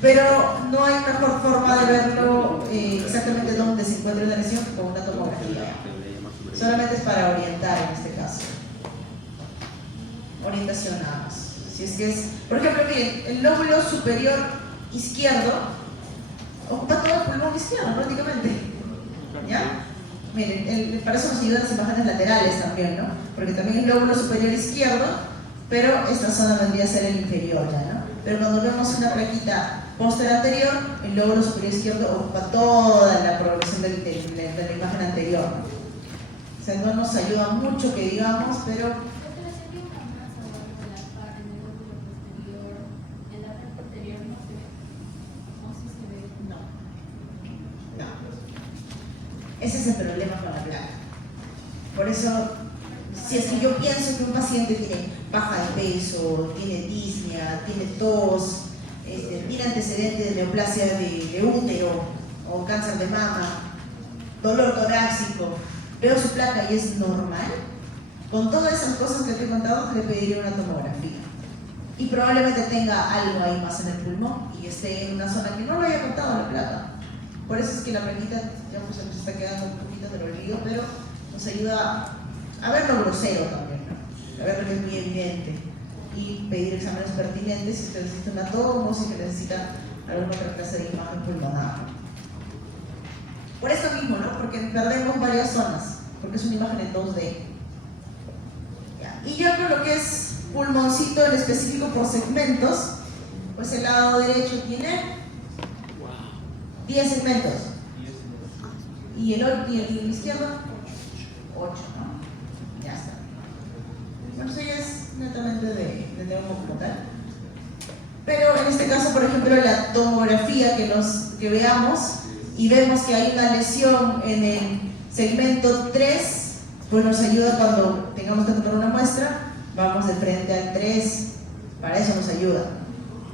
pero no hay mejor forma de verlo exactamente dónde se encuentra la lesión que con una tomografía. Solamente es para orientar en este caso. Orientación nada más. Si es que es, por ejemplo, miren, el lóbulo superior izquierdo ocupa todo el pulmón izquierdo prácticamente. ¿Ya? Miren, para eso nos ayudan las imágenes laterales también, ¿no? Porque también el lóbulo superior izquierdo, pero esta zona vendría a ser el inferior ya, ¿no? Pero cuando vemos una plaquita póster anterior, el lóbulo superior izquierdo ocupa toda la progresión de la imagen anterior, ¿no? O sea, no nos ayuda mucho que digamos, pero ese es el problema con la placa. Por eso, si es que yo pienso que un paciente tiene baja de peso, tiene disnea, tiene tos, tiene antecedentes de neoplasia de útero o cáncer de mama, dolor torácico, veo su placa y es normal, con todas esas cosas que te he contado, le pediría una tomografía. Y probablemente tenga algo ahí más en el pulmón y esté en una zona que no lo haya contado la placa. Por eso es que la plaquita ya pues, se nos está quedando un poquito del olvido, pero nos ayuda a ver lo grosero también, ¿no? A ver lo que es muy evidente y pedir exámenes pertinentes si usted necesita una tomo, si usted necesita alguna otra clase de imagen pulmonar. Por esto mismo, ¿no? Porque perdemos varias zonas, porque es una imagen en 2D. Ya. Y ya con lo que es pulmoncito en específico por segmentos, pues el lado derecho tiene 10 segmentos. Y el izquierdo, 8, ¿no? Ya está. Bueno, eso ya es netamente de neumo como tal. Pero en este caso, por ejemplo, la tomografía que veamos y vemos que hay una lesión en el segmento 3, pues nos ayuda cuando tengamos que tomar una muestra, vamos de frente al 3, para eso nos ayuda.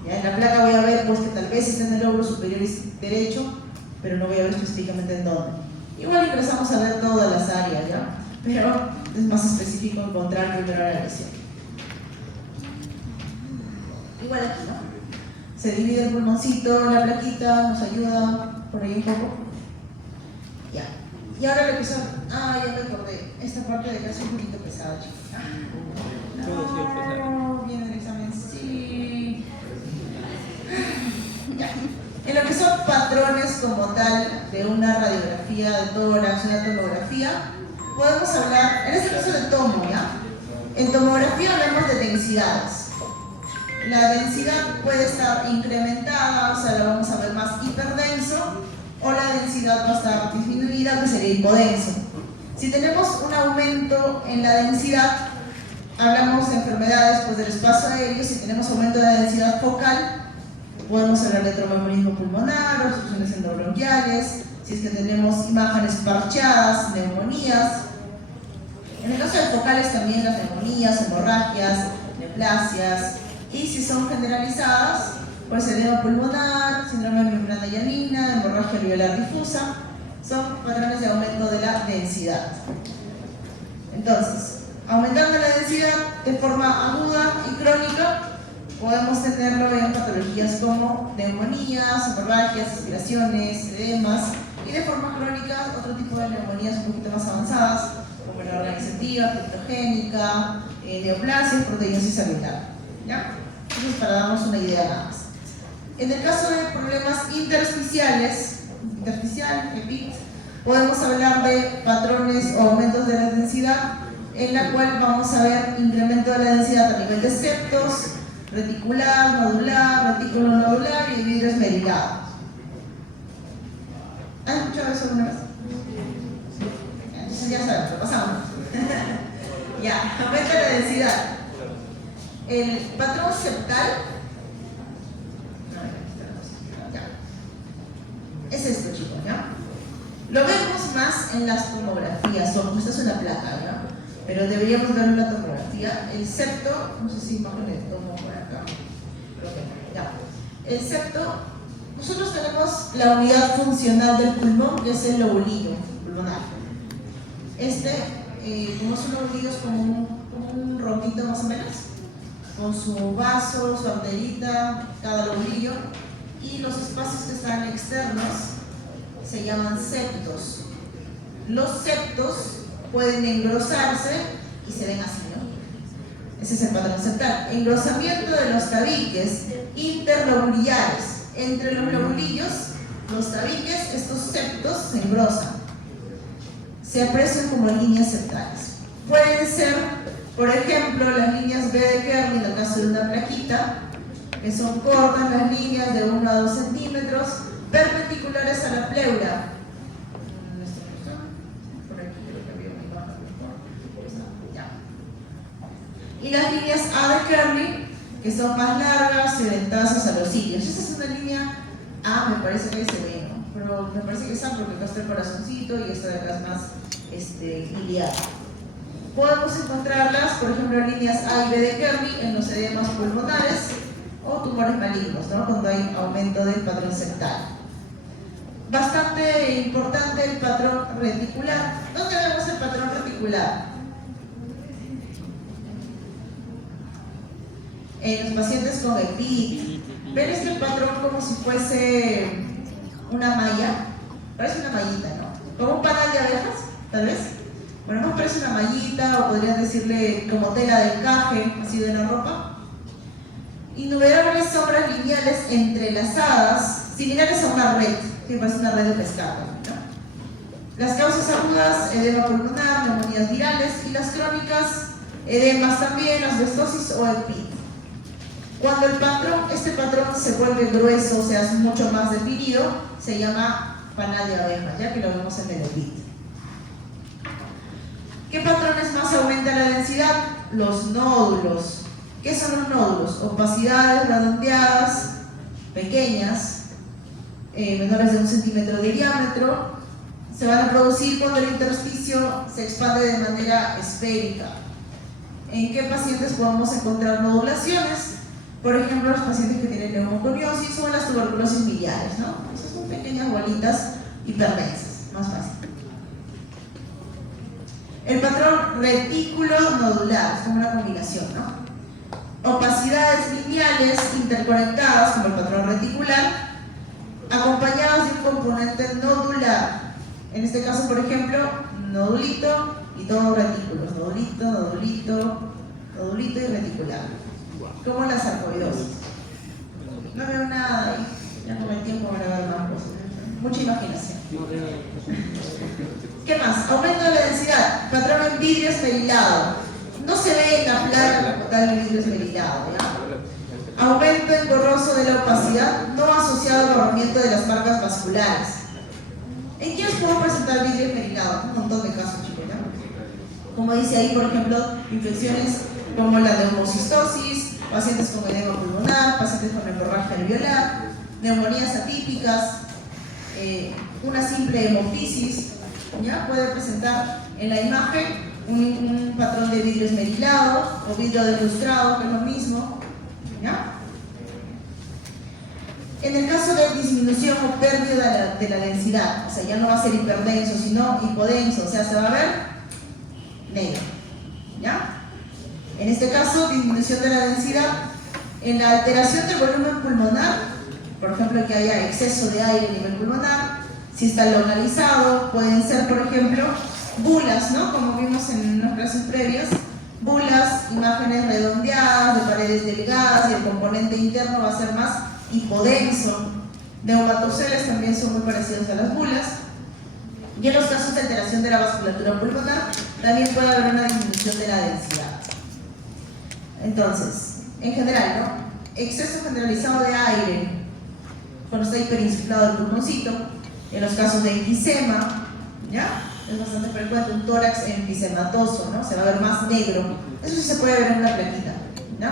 ¿Ya? En la placa voy a ver pues, que tal vez esté en el lóbulo superior derecho, pero no voy a ver específicamente en dónde. Igual ingresamos a ver todas las áreas, ¿ya? Pero es más específico encontrar primero la lesión. Igual aquí, ¿no? Se divide el pulmoncito, la plaquita, nos ayuda por ahí un poco. Ya. Y ahora lo que son... Ah, ya me acordé. Esta parte de acá es un poquito pesada, chicos. No, viene el examen, sí. Ya. En lo que son patrones como tal de una radiografía de tórax, una tomografía, podemos hablar, en este caso de tomo, ¿ya? En tomografía hablamos de densidades. La densidad puede estar incrementada, o sea, la vamos a ver más hiperdenso, o la densidad va a estar disminuida, que sería hipodenso. Si tenemos un aumento en la densidad, hablamos de enfermedades pues, del espacio aéreo. Si tenemos aumento de la densidad focal, podemos hablar de tromboembolismo pulmonar, obstrucciones endobronquiales, si es que tenemos imágenes parcheadas, neumonías. En el caso de focales también las neumonías, hemorragias, neoplasias, y si son generalizadas, pues edema pulmonar, síndrome de membrana hialina, hemorragia alveolar difusa, son patrones de aumento de la densidad. Entonces, aumentando la densidad de forma aguda y crónica, podemos tenerlo en patologías como neumonías, hemorragias, aspiraciones, edemas, y de forma crónica otro tipo de neumonías un poquito más avanzadas, como la organizativa, criptogénica, neoplasias, proteinosis celular. ¿Ya? Entonces, para darnos una idea nada más. En el caso de problemas intersticial, EPIT, podemos hablar de patrones o aumentos de la densidad, en la cual vamos a ver incremento de la densidad a nivel de septos, reticular, nodular, retículo nodular y vidrio esmerilado. ¿Han escuchado eso alguna vez? Entonces ya saben, lo pasamos. Ya, aumenta la densidad. El patrón septal es esto, chicos, ¿ya? Lo vemos más en las tomografías, o como esta es una placa, ¿ya? Pero deberíamos ver en la tomografía. El septo, no sé si imagen le tomo por acá. Ya. El septo, nosotros tenemos la unidad funcional del pulmón, que es el lobulillo pulmonar. Como son lobulillos como un rondito más o menos, con su vaso, su arterita, cada lobulillo, y los espacios que están externos se llaman septos. Los septos pueden engrosarse y se ven así, ¿no? Ese es el patrón septal. Engrosamiento de los tabiques interlobulares. Entre los lobulillos, los tabiques, estos septos se engrosan. Se aprecian como líneas septales. Pueden ser, por ejemplo, las líneas B de Kerr, en el caso de una plaquita, que son cortas las líneas de 1 a 2 centímetros, perpendiculares a la pleura. Y las líneas A de Kerr, que son más largas y orientadas hacia los cilios. Esta es una línea A, me parece que se ve, ¿no? Pero me parece que es A porque acá está el corazoncito y esta de acá es más iliada. Podemos encontrarlas, por ejemplo, en líneas A y B de Kerr en los edemas pulmonares o tumores malignos, ¿no? Cuando hay aumento del patrón septal. Bastante importante el patrón reticular. ¿Dónde vemos el patrón reticular? En los pacientes con EPIT. ¿Ven este patrón como si fuese una malla? Parece una mallita, ¿no? Como un panal de abejas, tal vez. Bueno, nos parece una mallita, o podrían decirle como tela de encaje, así de la ropa. Innumerables sombras lineales entrelazadas, similares a una red, que parece una red de pescado, ¿no? Las causas agudas, edema pulmonar, neumonías virales, y las crónicas, edemas también, asbestosis o EPIT. Cuando este patrón se vuelve grueso, o sea, es mucho más definido, se llama panal de abejas, ya que lo vemos en el EPIT. ¿Qué patrones más aumentan la densidad? Los nódulos. ¿Qué son los nódulos? Opacidades redondeadas, pequeñas, menores de 1 centímetro de diámetro, se van a producir cuando el intersticio se expande de manera esférica. ¿En qué pacientes podemos encontrar nodulaciones? Por ejemplo, los pacientes que tienen neumoconiosis o las tuberculosis biliares, ¿no? Esas son pequeñas bolitas hiperdensas, más fácil. El patrón retículo nodular, es como una combinación, ¿no? Opacidades lineales interconectadas, como el patrón reticular, acompañadas de un componente nodular. En este caso, por ejemplo, nodulito y todos retículos. Nodulito, nodulito, nodulito y reticular. Como la sarcoidosis. No veo nada ahí. Ya con el tiempo van a ver más cosas. Mucha imaginación. ¿Qué más? Aumento de la densidad. Patrón en vidrio esmerilado. No se ve en la placa como tal el vidrio esmerilado, ¿ya? Aumento engorroso de la opacidad no asociado al borramiento de las marcas vasculares. ¿En quiénes puedo presentar vidrio esmerilado? Un montón de casos, chicos, ¿ya? Como dice ahí, por ejemplo, infecciones como la neumocistosis, pacientes con edema pulmonar, pacientes con hemorragia alveolar, neumonías atípicas, una simple hemoptisis, ¿ya? Puede presentar en la imagen un patrón de vidrio esmerilado o vidrio delustrado, que es lo mismo, ¿ya? En el caso de disminución o pérdida de la densidad, o sea, ya no va a ser hiperdenso, sino hipodenso, o sea, se va a ver negro, ¿ya? En este caso, disminución de la densidad. En la alteración del volumen pulmonar, por ejemplo, que haya exceso de aire a nivel pulmonar, si está localizado, pueden ser, por ejemplo, bulas, ¿no? Como vimos en unas clases previas, bulas, imágenes redondeadas, de paredes delgadas, y el componente interno va a ser más hipodenso. Neumatoceles también son muy parecidos a las bulas. Y en los casos de alteración de la vasculatura pulmonar, también puede haber una disminución de la densidad. Entonces, en general, ¿no? Exceso generalizado de aire, cuando está hiperinsuflado el pulmoncito, en los casos de enfisema, ¿ya? Es bastante frecuente un tórax enfisematoso, ¿no? Se va a ver más negro. Eso sí se puede ver en una plaquita, ¿no?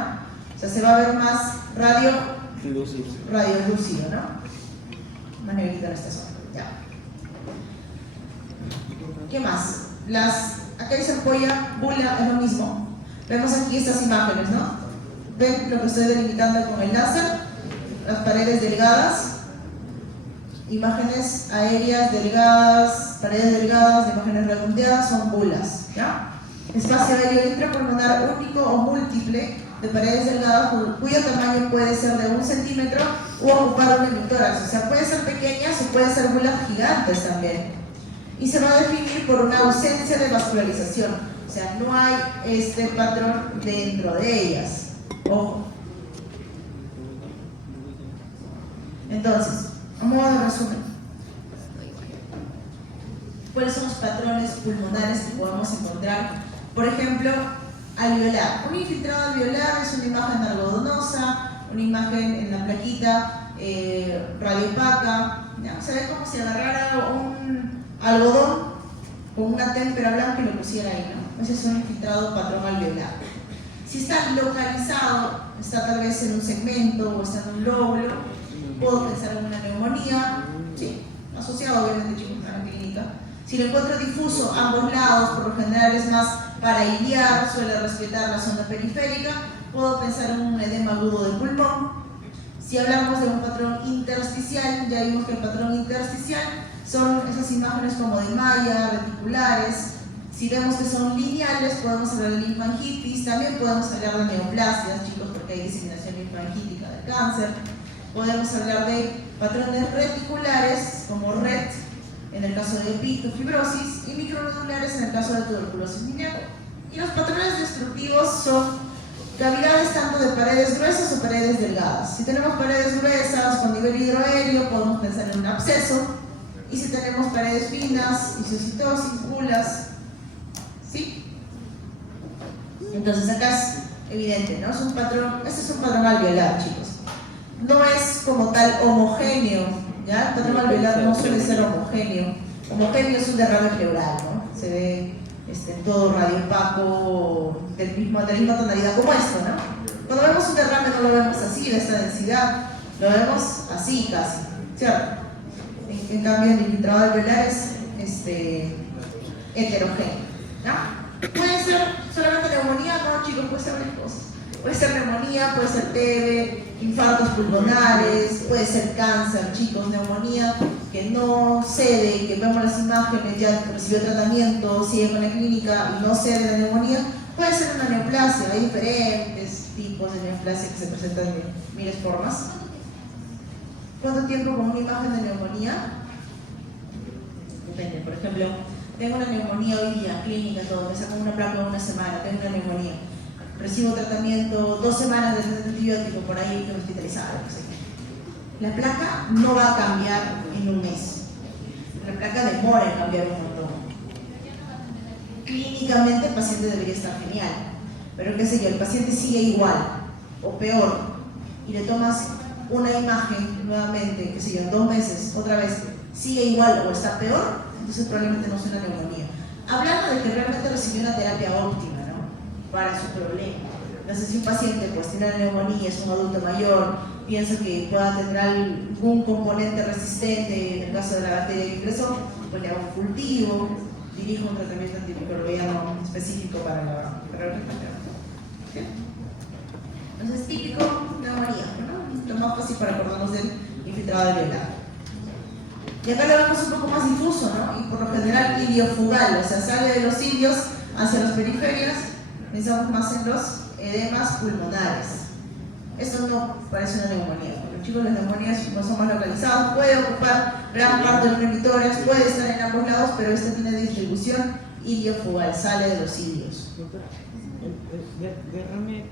O sea, se va a ver más radiolúcido, ¿no? Más negrita en esta zona, ¿ya? ¿Qué más? Acá dice ampolla, bula, es lo mismo. Vemos aquí estas imágenes, ¿no? ¿Ven lo que estoy delimitando con el láser? Las paredes delgadas, imágenes aéreas delgadas, paredes delgadas, imágenes redondeadas son bulas, ¿ya? Espacio aéreo intrapulmonar único o múltiple de paredes delgadas cuyo tamaño puede ser de 1 centímetro o ocupar un hemitórax, o sea, puede ser pequeñas o puede ser bulas gigantes también. Y se va a definir por una ausencia de vascularización, o sea, no hay este patrón dentro de ellas. Ojo. Entonces, a modo de resumen, ¿cuáles son los patrones pulmonares que podemos encontrar? Por ejemplo, alveolar. Un infiltrado alveolar es una imagen algodonosa, una imagen en la plaquita radiopaca, ¿ya? Se ve como si agarrara un algodón con una témpera blanca y lo pusiera ahí, ¿no? Ese es un infiltrado patrón alveolar. Si está localizado, está tal vez en un segmento o está en un lóbulo, puedo pensar en una neumonía, sí, asociado obviamente, chicos, a la clínica. Si lo encuentro difuso a ambos lados, por lo general es más para iliar, suele respetar la zona periférica, puedo pensar en un edema agudo de pulmón. Si hablamos de un patrón intersticial, ya vimos que el patrón intersticial son esas imágenes como de malla, reticulares. Si vemos que son lineales, podemos hablar de linfangitis, también podemos hablar de neoplasias, chicos, porque hay diseminación linfangítica del cáncer. Podemos hablar de patrones reticulares, como RET, en el caso de epitofibrosis, y micronodulares en el caso de tuberculosis lineal. Y los patrones destructivos son cavidades tanto de paredes gruesas o paredes delgadas. Si tenemos paredes gruesas con nivel hidroaéreo, podemos pensar en un absceso. Y si tenemos paredes finas, isocitosis, bulas, ¿sí? Entonces acá es evidente, ¿no? Es un patrón, este es un patrón alveolar, chicos. No es como tal homogéneo, ¿ya? El patrón alveolar no suele ser homogéneo. Homogéneo es un derrame pleural, ¿no? Se ve en todo radiopaco de la misma tonalidad como esto, ¿no? Cuando vemos un derrame no lo vemos así, de esta densidad, lo vemos así casi, ¿cierto? En cambio, el infiltrado alveolar es heterogéneo, ¿no? Puede ser solamente neumonía, no, chicos, puede ser varias cosas. Puede ser neumonía, puede ser TB, infartos pulmonares, puede ser cáncer, chicos, neumonía que no cede, que vemos las imágenes, ya recibió tratamiento, sigue con la clínica y no cede la neumonía. Puede ser una neoplasia, hay diferentes tipos de neoplasia que se presentan de miles formas. ¿Cuánto tiempo con una imagen de neumonía? Depende, por ejemplo, tengo una neumonía hoy día, clínica, todo, me saco una placa en una semana, tengo una neumonía. Recibo tratamiento, 2 semanas de antibiótico, por ahí que me hospitalizada, no sé qué. La placa no va a cambiar en un mes. La placa demora en cambiar un montón. Clínicamente el paciente debería estar genial, pero qué sé yo, el paciente sigue igual o peor y le tomas una imagen nuevamente, qué sé yo, en 2 meses, otra vez, sigue igual o está peor, entonces probablemente no sea una neumonía. Hablando de que realmente recibió una terapia óptima, ¿no? Para su problema. Entonces, si un paciente pues tiene una neumonía, es un adulto mayor, piensa que pueda tener algún componente resistente, en el caso de la bacteria que ingresó, pues le hago un cultivo. dirijo un tratamiento antimicrobiano específico para el reemplazo. ¿Sí? Entonces, típico neumonía, ¿no? Lo más fácil para acordarnos del infiltrado alveolar. Y acá lo vemos un poco más difuso, ¿no? Y por lo general iliofugal, o sea, sale de los ilios hacia las periferias. Pensamos más en los edemas pulmonares. Esto no parece una neumonía. Los chicos, las neumonías como son más localizadas, puede ocupar gran parte del monitoreo, puede estar en ambos lados, pero esta tiene distribución iliofugal, sale de los ilios. Doctora, el derrame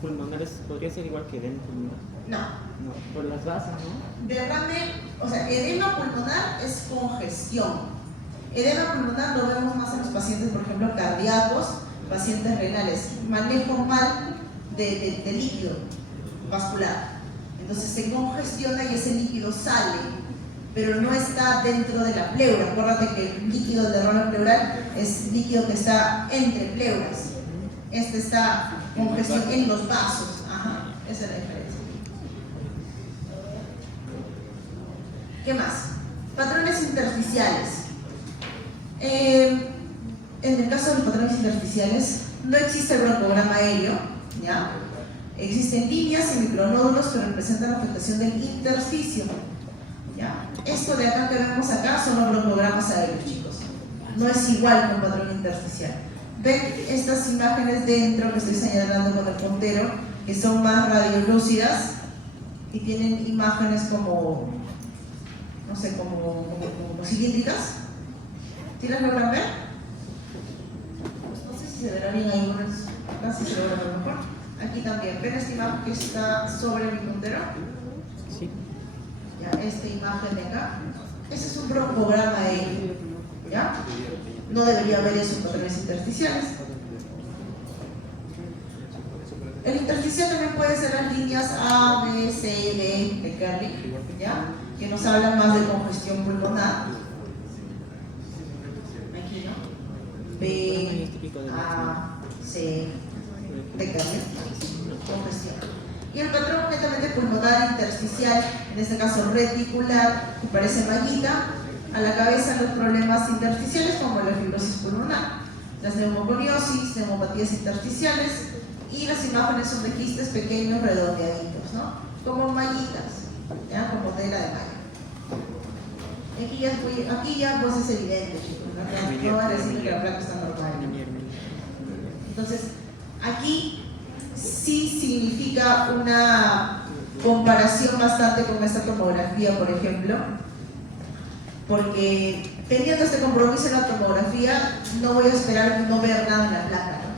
pulmonar podría ser igual que edema pulmonar. No. No, por las bases, ¿no? Derrame, o sea, edema pulmonar es congestión. Edema pulmonar lo vemos más en los pacientes, por ejemplo, cardíacos, pacientes renales, manejo mal de líquido vascular. Entonces se congestiona y ese líquido sale, pero no está dentro de la pleura. Acuérdate que el líquido del derrame pleural es líquido que está entre pleuras. Este está congestión en los vasos. Ajá, esa es la diferencia. ¿Qué más? Patrones intersticiales. En el caso de los patrones intersticiales, no existe el broncograma aéreo, ¿ya? Existen líneas y micronódulos que representan la afectación del intersticio, ¿ya? Esto de acá que vemos acá son los broncogramas aéreos, chicos. No es igual que un patrón intersticial. Ven estas imágenes dentro que estoy señalando con el puntero, que son más radiolúcidas y tienen imágenes como, no sé, como cilíndricas. ¿Sí las logran ver? No sé si se verá bien ahí, casi se logra ver mejor. Aquí también, ¿ven esta imagen que está sobre mi puntero? Sí. Ya, esta imagen de acá, ese es un broncograma aéreo, ¿ya? No debería haber esos patrones intersticiales. El intersticial también puede ser las líneas A, B, C, D de Kerlik, ¿ya? Que nos hablan más de congestión pulmonar. Aquí, ¿no? B, A, C, de Kerlik, congestión. Y el patrón netamente pulmonar intersticial, en este caso reticular, que parece mallita, a la cabeza los problemas intersticiales como la fibrosis pulmonar, las neumoconiosis, neumopatías intersticiales, y las imágenes son de quistes pequeños redondeaditos, ¿no? Como mallitas, ¿ya? Como tela de malla. Aquí ya pues es evidente, chicos, ¿no? No va a decir que la placa está normal. Entonces, aquí sí significa una comparación bastante con esta tomografía, por ejemplo, porque teniendo este compromiso en la tomografía, no voy a esperar no ver nada en la placa, ¿no?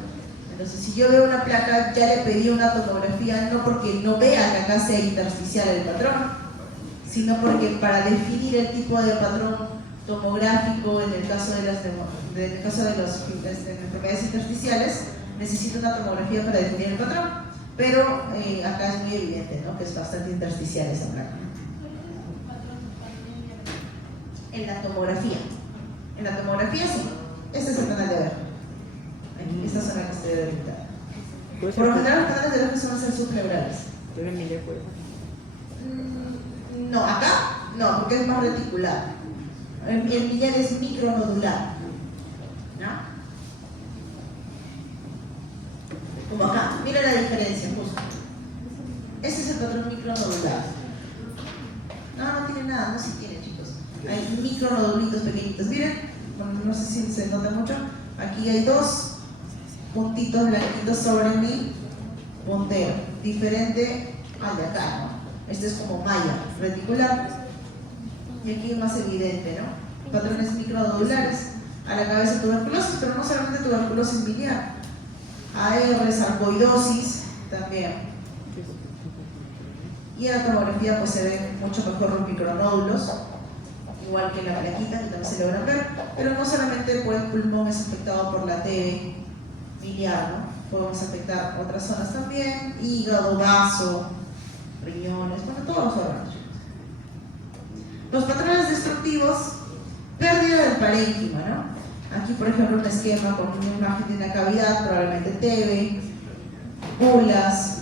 Entonces, si yo veo una placa, ya le pedí una tomografía, no porque no vea que acá sea intersticial el patrón, sino porque para definir el tipo de patrón tomográfico en el caso de las enfermedades intersticiales, necesito una tomografía para definir el patrón. Pero acá es muy evidente, ¿no? Que es bastante intersticial esa placa. En la tomografía. En la tomografía sí. Este es el canal de ver. Aquí, esta zona que se debe pintar. Por lo general los canales de ver van a ser subpleurales. ¿Deben mirar por eso? No, acá no, porque es más reticular. El miliar es micronodular, ¿no? Como acá, mira la diferencia, justo. Ese es el patrón micronodular. No tiene nada, no, sí tiene, chicos. Hay micronodulitos pequeñitos, miren, bueno, no sé si se nota mucho. Aquí hay dos puntitos blanquitos sobre mi puntero, diferente al de acá, ¿no? Este es como malla reticular. Y aquí es más evidente, ¿no? Patrones micronodulares. A la cabeza tuberculosis, pero no solamente tuberculosis biliar. AR, sarcoidosis también. Y en la tomografía pues se ven mucho mejor los micronódulos, igual que en la plaquita, que también se logran ver. Pero no solamente pues, el pulmón es afectado por la TB biliar, ¿no? Podemos afectar otras zonas también, hígado, vaso, riñones, bueno, todos los órganos. Los patrones destructivos, pérdida del parénquima, ¿no? Aquí, por ejemplo, un esquema con una imagen de una cavidad, probablemente TB, bulas,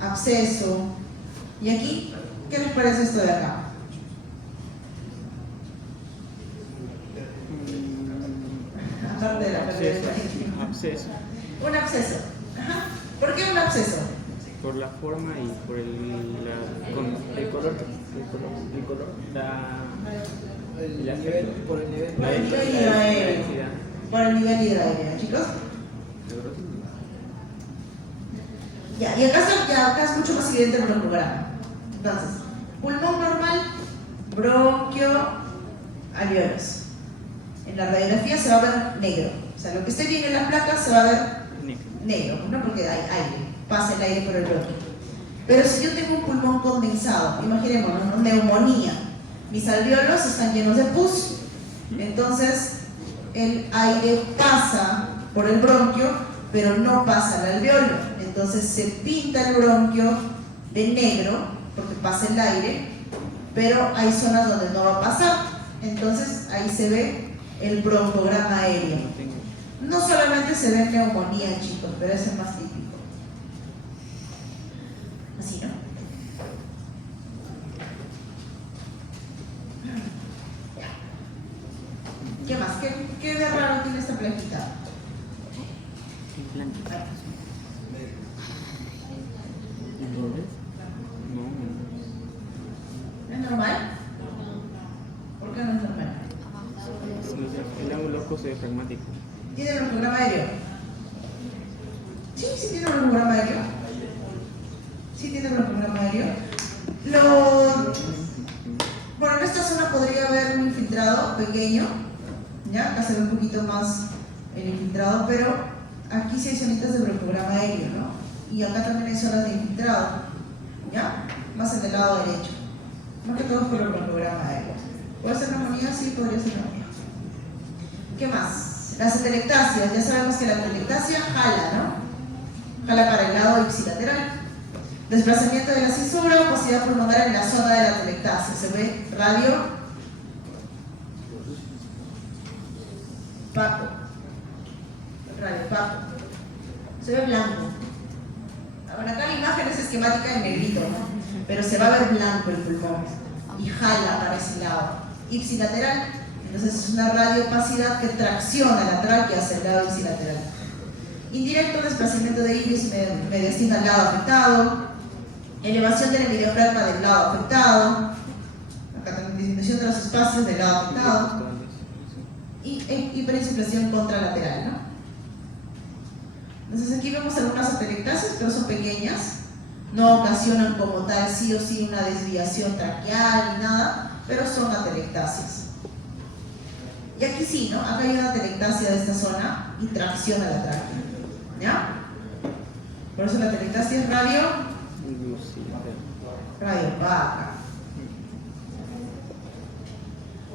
absceso. Y aquí, ¿qué les parece esto de acá? absceso. Un absceso. Ajá. ¿Por qué un absceso? Por la forma y por el color, El nivel, por el nivel. Por el nivel hidroaéreo. Por el nivel hidroaéreo, chicos. Ya, y acá es mucho más evidente el broncograma. Entonces, pulmón normal, bronquio, alveolos. En la radiografía se va a ver negro. O sea, lo que esté bien en las placas se va a ver negro, ¿no? Porque hay aire, pasa el aire por el bronquio. Pero si yo tengo un pulmón condensado, imaginémonos, ¿no? Neumonía, mis alveolos están llenos de pus, entonces el aire pasa por el bronquio, pero no pasa al alveolo. Entonces se pinta el bronquio de negro, porque pasa el aire, pero hay zonas donde no va a pasar. Entonces ahí se ve el broncograma aéreo. No solamente se ve neumonía, chicos, pero ese es más típico. Así, ¿no? ¿Qué más? ¿Qué de raro tiene esta plaquita? ¿Es normal? ¿Por qué no es normal? El ángulo cosodiafragmático. ¿Tiene broncograma aéreo? Sí, sí tiene broncograma aéreo. Sí tiene broncograma aéreo. Bueno, en esta zona podría haber un infiltrado pequeño. ¿Ya? Acá se ve un poquito más el infiltrado, pero aquí sí hay zonitas de broncograma aéreo, ¿no? Y acá también hay zonas de infiltrado. ¿Ya? Más en el lado derecho. Más que todo por el broncograma aéreo. ¿Puede ser neumonía? Sí, podría ser neumonía. ¿Qué más? Las atelectasias. Ya sabemos que la atelectasia jala, ¿no? Jala para el lado ipsilateral. Desplazamiento de la cisura, opacidad pulmonar en la zona de la atelectasia. Se ve radio Paco. Radio Paco. Se ve blanco. Ahora acá la imagen es esquemática en negrito, ¿no? Pero se va a ver blanco el pulmón y jala para ese lado. Ipsilateral, entonces es una radiopacidad que tracciona la tráquea hacia el lado ipsilateral. Indirecto, desplazamiento de iris mediastino al lado afectado, elevación del hemidiafragma del lado afectado, acá también disminución de los espacios del lado afectado, y hiperinsuflación contralateral, ¿no? Entonces aquí vemos algunas atelectasias, pero son pequeñas, no ocasionan como tal sí o sí una desviación traqueal ni nada, pero son atelectasias. Y aquí sí, ¿no? Acá hay una atelectasia de esta zona y tracciona la tráquea, ¿ya? Por eso la atelectasia es radio opaca.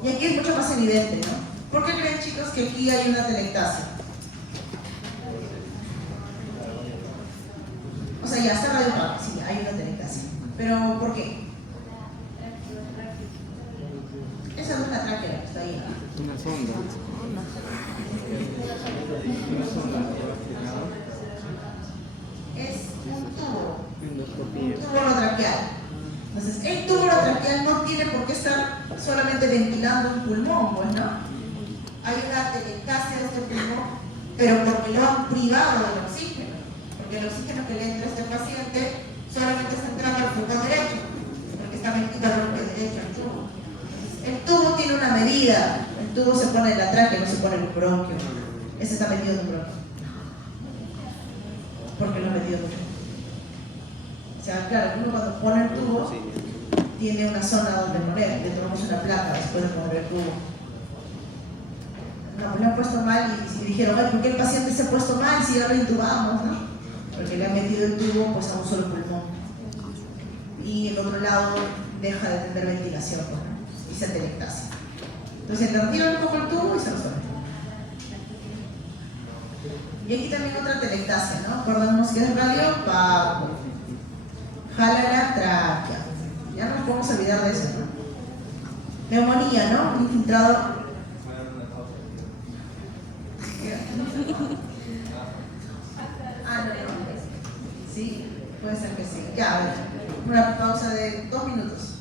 Y aquí es mucho más evidente, ¿no? ¿Por qué creen, chicos, que aquí hay una atelectasia? O sea, ya está radio opaca, sí, hay una atelectasia. ¿Pero por qué? Esa no es la tráquea que está ahí. Una sonda. Es un tubo. Endoscopía. Un tubo orotraqueal. Entonces, el tubo orotraqueal no tiene por qué estar solamente ventilando un pulmón, pues, ¿no? Hay una atelectasia de este pulmón, pero porque lo han privado del oxígeno. Porque el oxígeno que le entra a este paciente solamente está entrando al pulmón derecho, porque está metido al bronquio derecho al tubo. El tubo tiene una medida, el tubo se pone en la tráquea, no se pone en un bronquio. Ese está metido en un bronquio. Porque lo ha metido mucho. O sea, claro, uno cuando pone el tubo tiene una zona donde poner, le tomamos una placa después de poner el tubo. No, pues lo han puesto mal y dijeron, ay, ¿por qué el paciente se ha puesto mal si ya lo intubamos, no? Porque le han metido el tubo pues a un solo pulmón. Y el otro lado deja de tener ventilación, ¿no? Y se atelectasia. Entonces le retiran un poco el tubo y se lo sueltan. Y aquí también otra atelectasia, ¿no? Acordamos que es radio Paco. Jala la tráquea. Ya no nos podemos olvidar de eso, ¿no? Neumonía, ¿no? Un infiltrado. No. Sí, puede ser que sí. Ya, a ver. Una pausa de 2 minutos.